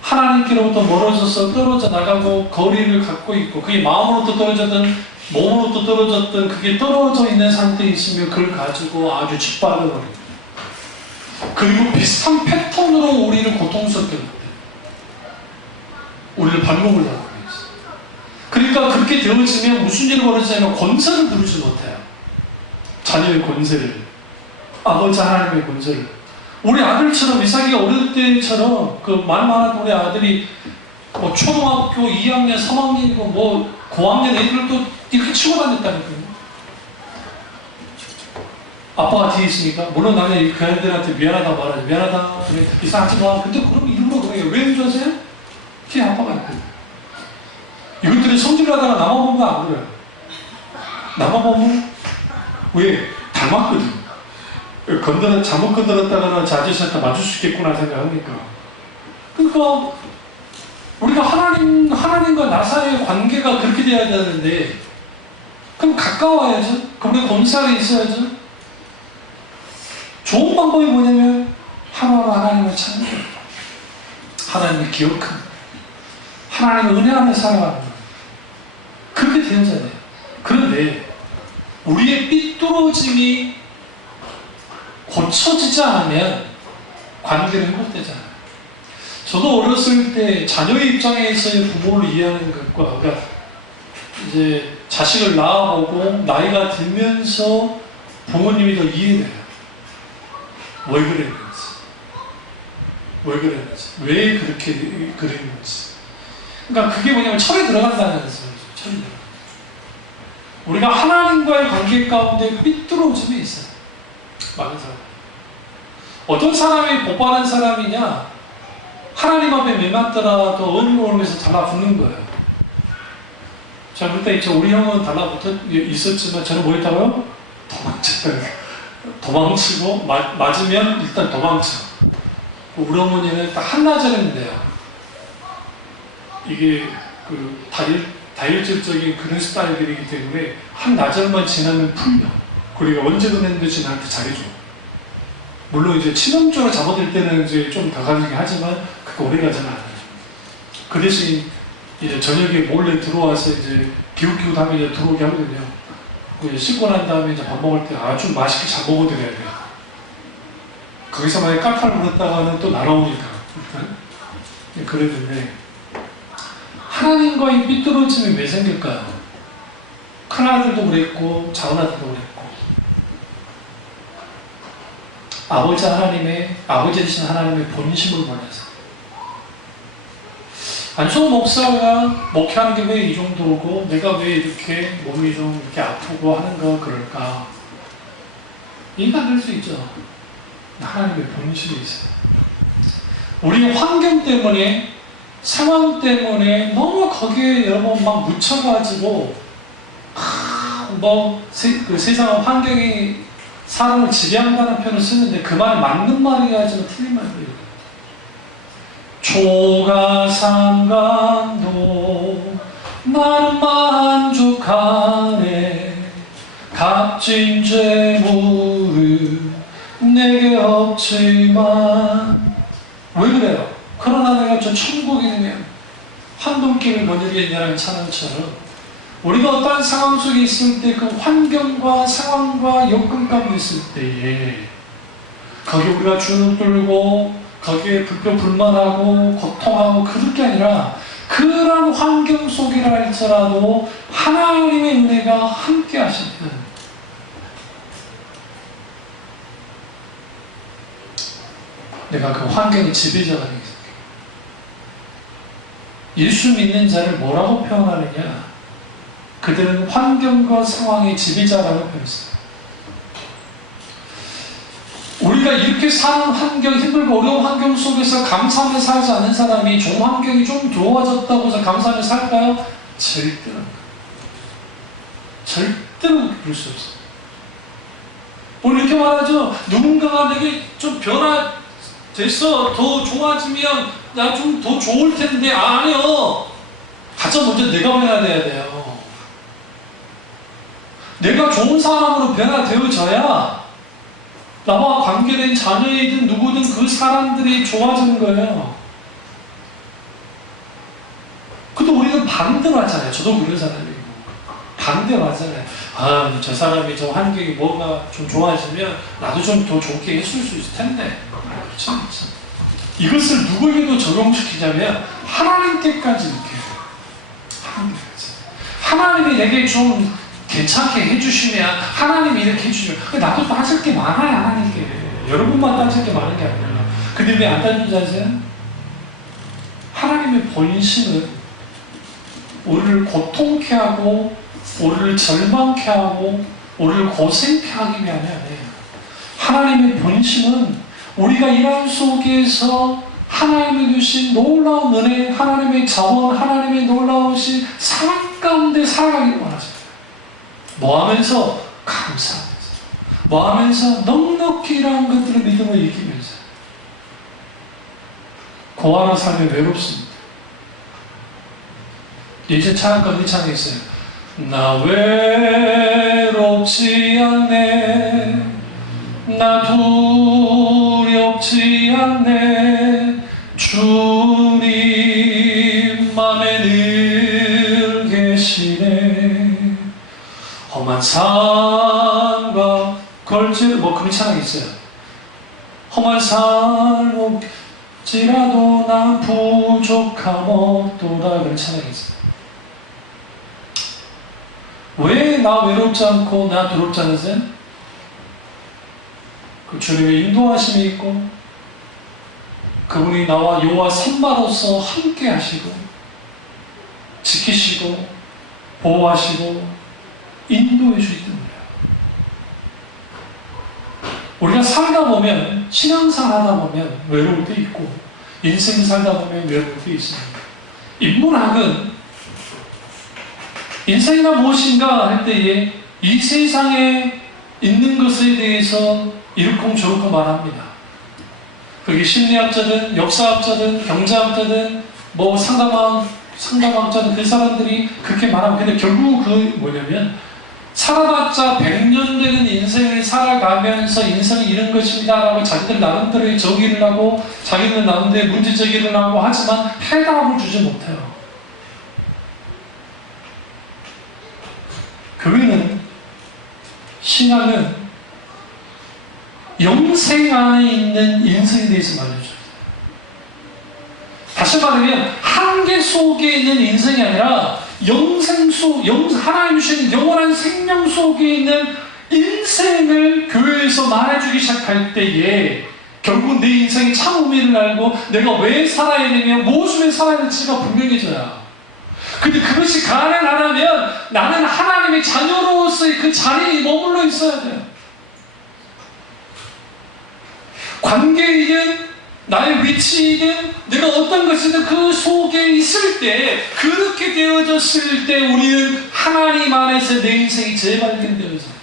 하나님께로부터 멀어져서 떨어져 나가고 거리를 갖고 있고, 그게 마음으로부터 떨어졌든 몸으로부터 떨어졌든 그게 떨어져 있는 상태에 있으면 그걸 가지고 아주 짓밟아버립니다. 그리고 비슷한 패턴으로 우리를 고통스럽게 합니다. 우리를 반복을 하고 있어요. 그러니까 그렇게 되어지면 무슨 일이 벌어지냐면 권세를 누리지 못해요. 자녀의 권세를, 아버지 하나님의 권세를. 우리 아들처럼, 이삭이가 어릴 때처럼 그 말 많았던 우리 아들이 뭐 초등학교 2학년, 3학년이고 뭐 고학년 애들도 이렇게 치고 다녔다니까요. 아빠가 뒤에 있으니까, 물론 나는 그 애들한테 미안하다고 말하지. 미안하다, 그래, 이상하지 마. 근데 그럼 일부러 그래요. 왜 그러세요? 그게 아빠가 있거든. 이것들이 성질하다가 나만 보면 안 그래요. 나만 보면, 왜? 닮았거든. 잘못 건드렸다가는 저 아저씨한테 맞을 수 있겠구나 생각하니까. 그러니까, 우리가 하나님과 나 사이의 관계가 그렇게 돼야 되는데, 그럼 가까워야죠. 그럼 우리 권세 아래 있어야죠. 좋은 방법이 뭐냐면 하나하나 하나님을 찾는 거예요. 하나님을 기억하는 거예요. 하나님의 은혜 안에 살아가는 거예요. 그렇게 되어져야 돼요. 그런데 우리의 삐뚤어짐이 고쳐지지 않으면 관계는 회복되잖아요. 저도 어렸을 때 자녀의 입장에서의 부모를 이해하는 것과, 그러니까 이제 자식을 낳아보고 나이가 들면서 부모님이 더 이해돼요. 왜 그랬는지, 왜 그렇게 그랬는지. 그러니까 그게 뭐냐면 철에 들어간다는 거죠. 철에 들어간다. 우리가 하나님과의 관계 가운데 삐뚤어짐이 있어요. 많은 사람. 어떤 사람이 복받은 사람이냐? 하나님 앞에 매맞더라도 어려움에서 달라붙는 거예요. 자, 그때 우리 형은 달라붙어 있었지만 저는 뭐 했다고요? 도망치고 맞으면 일단 도망쳐. 우리 어머니는 딱 한나절인데요. 이게 그 다혈질적인 그런 스타일들이기 때문에 한나절만 지나면 풀려. 그리고 언제 그랬는지 나한테 잘해줘. 물론 이제 치명적으로 잡아들 때는 이제 좀 더 가지긴 하지만 그거 오래 가지는 않아요. 그 대신 이제 저녁에 몰래 들어와서 이제 기웃기웃하면 이제 들어오게 하거든요. 씻고 난 다음에 이제 밥 먹을 때 아주 맛있게 잘 먹어드려야 돼요. 거기서 만약에 깜짝 놀랐다가는 또 날아오니까. 그랬는데, 하나님과의 삐뚤어짐이 왜 생길까요? 큰아들도 그랬고, 작은아들도 그랬고. 아버지 되신 하나님의 본심을 버려서. 안성호 목사가 목회하는 게 왜 이 정도고, 내가 왜 이렇게 몸이 좀 이렇게 아프고 하는 거 그럴까? 이해가 될 수 있죠. 하나님의 본심이 있어요. 우리 환경 때문에, 상황 때문에 너무 거기에 여러분 막 묻혀가지고, 그 세상 환경이 사람을 지배한다는 표현을 쓰는데 그 말이 맞는 말이야지만 틀린 말이에요. 조가상간도 나는 만족하네. 값진 재물은 내게 없지만. 왜 그래요? 그러나 내가 저 천국에 있는 한 돈길을 거느리겠냐는 찬양처럼 우리가 어떠한 상황 속에 있을 때 그 환경과 상황과 여건 가운데 있을 때에 거기에 우리가 주눅 들고 거기에 불평불만하고 고통하고 그럴 게 아니라 그런 환경 속이라 할지라도 하나님의 은혜가 함께 하시는 내가 그 환경의 지배자가 되겠습니다. 예수 믿는 자를 뭐라고 표현하느냐? 그들은 환경과 상황의 지배자라고 표현했어요. 우리가 이렇게 사는 환경, 힘들고 어려운 환경 속에서 감사하며 살지 않는 사람이 좀 환경이 좀 좋아졌다고 해서 감사하며 살까요? 절대로 그럴 수 없어요. 오늘 이렇게 말하죠. 누군가가 내게 좀 변화됐어. 더 좋아지면 나 좀 더 좋을 텐데. 아니요. 가장 먼저 내가 변화돼야 돼요. 내가 좋은 사람으로 변화되어져야 나와 관계된 자녀이든 누구든 그 사람들이 좋아지는 거예요. 근데 우리는 반대로 하잖아요. 저도 그런 사람이고. 반대로 하잖아요. 아, 저 사람이 저 환경이 뭐가 좀 좋아지면 나도 좀 더 좋게 해줄 수 있을 텐데. 그렇지 않습니다. 이것을 누구에게도 적용시키자면 하나님께까지 이렇게 하나님이 내게 좀 괜찮게 해주시면 하나님이 이렇게 해주시면 나도 따질 게 많아요. 하나님께 여러분만 따질 게 많은 게 아니라. 근데 왜 안 따지는지 아세요? 하나님의 본심은 우리를 고통케 하고 우리를 절망케 하고 우리를 고생케 하기 위함이 아니에요. 하나님의 본심은 우리가 이런 속에서 하나님이 주신 놀라운 은혜, 하나님의 자원, 하나님의 놀라우신 사랑 가운데 살아가기를 원하십니다. 뭐 하면서? 감사하면서. 뭐 하면서? 넉넉히 이러한 것들을 믿음을 이기면서. 고아라 삶이 외롭습니다. 예전 찬양 가운데 찬양이 있어요. 나 외롭지 않네. 나 두렵지 않네. 주님 맘에 늘 계시네. 험한 산과 걸칠 그런 찬양이 있어요. 험한 산일지라도 난 부족함 없도다. 그런 찬양이 있어요. 왜 나 외롭지 않고 나 두렵지 않으세요? 그 주님의 인도하심이 있고 그분이 나와 여호와 산마로서 함께 하시고 지키시고 보호하시고 인도해 주시기 때문이에요. 우리가 살다 보면 신앙생활 하다 보면 외로울 때 있고 인생 살다 보면 외로울 때 있습니다. 인문학은 인생이나 무엇인가 할 때에 이 세상에 있는 것에 대해서 이렇고 말합니다. 그게 심리학자든 역사학자든 경제학자든 뭐 상담학자든 그 사람들이 그렇게 말하면 근데 결국 그 뭐냐면 살아봤자 100년 되는 인생을 살아가면서 인생이 이런 것입니다 라고 자기들 나름대로의 정의를 하고 자기들 나름대로의 문제제기를 하고 하지만 해답을 주지 못해요. 교회는 신앙은 영생 안에 있는 인생에 대해서 말해줘요. 다시 말하면 한계 속에 있는 인생이 아니라 하나님 주신 영원한 생명 속에 있는 인생을 교회에서 말해주기 시작할 때에 결국 내 인생의 참 의미를 알고 내가 왜 살아야 되며 무엇을 위해 살아야 될지가 분명해져요. 근데 그것이 가능하다면 나는 하나님의 자녀로서의 그 자리에 머물러 있어야 돼요. 관계이든 나의 위치이든 내가 어떤 것이든 그 속에 있을 때 그렇게 되어졌을 때 우리는 하나님 안에서 내 인생이 재발견되어져요.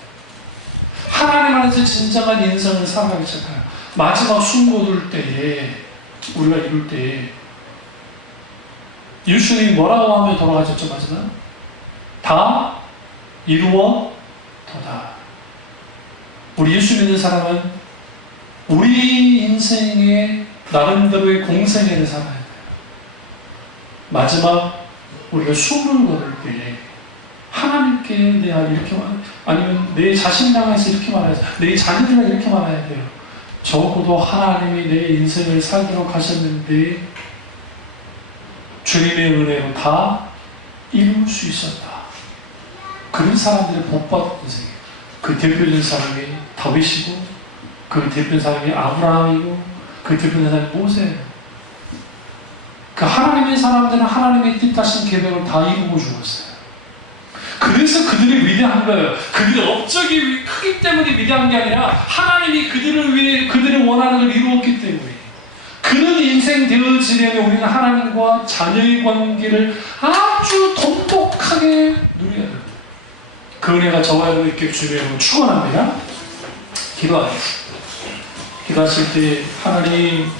하나님 안에서 진정한 인생을 살아가기 시작해요. 마지막 숨 거둘 때에 우리가 이룰 때에 예수님이 뭐라고 하며 돌아가셨죠? 마지막 다 이루어도다. 우리 예수 믿는 사람은 우리 인생의 나름대로의 공생애를 살아야 돼요. 마지막 우리가 숨을 거둘 때에 어떻게 내 아이 이렇게 아니면 내 자신 향해서 이렇게 말해야 돼요. 내 자녀들은 이렇게 말해야 돼요. 적어도 하나님이 내 인생을 살도록 하셨는데 주님의 은혜로 다 이룰 수 있었다. 그런 사람들의 복받은 인생이에요. 그 대표적인 사람이 다윗이고, 그 대표적인 사람이 아브라함이고, 그 대표적인 사람이 모세예요. 그 하나님의 사람들은 하나님의 뜻하신 계획을 다 이루고 죽었어요. 그래서 그들이 위대한 거예요. 그들의 업적이 크기 때문에 위대한 게 아니라 하나님이 그들을 위해 그들의 원하는 걸 이루었기 때문에. 그런 인생 되어지려면 우리는 하나님과 자녀의 관계를 아주 돈독하게 누려야 됩니다. 그 은혜가 저와 여러분께 주님을 축원합니다. 기도하겠습니다. 기도하실 때 하나님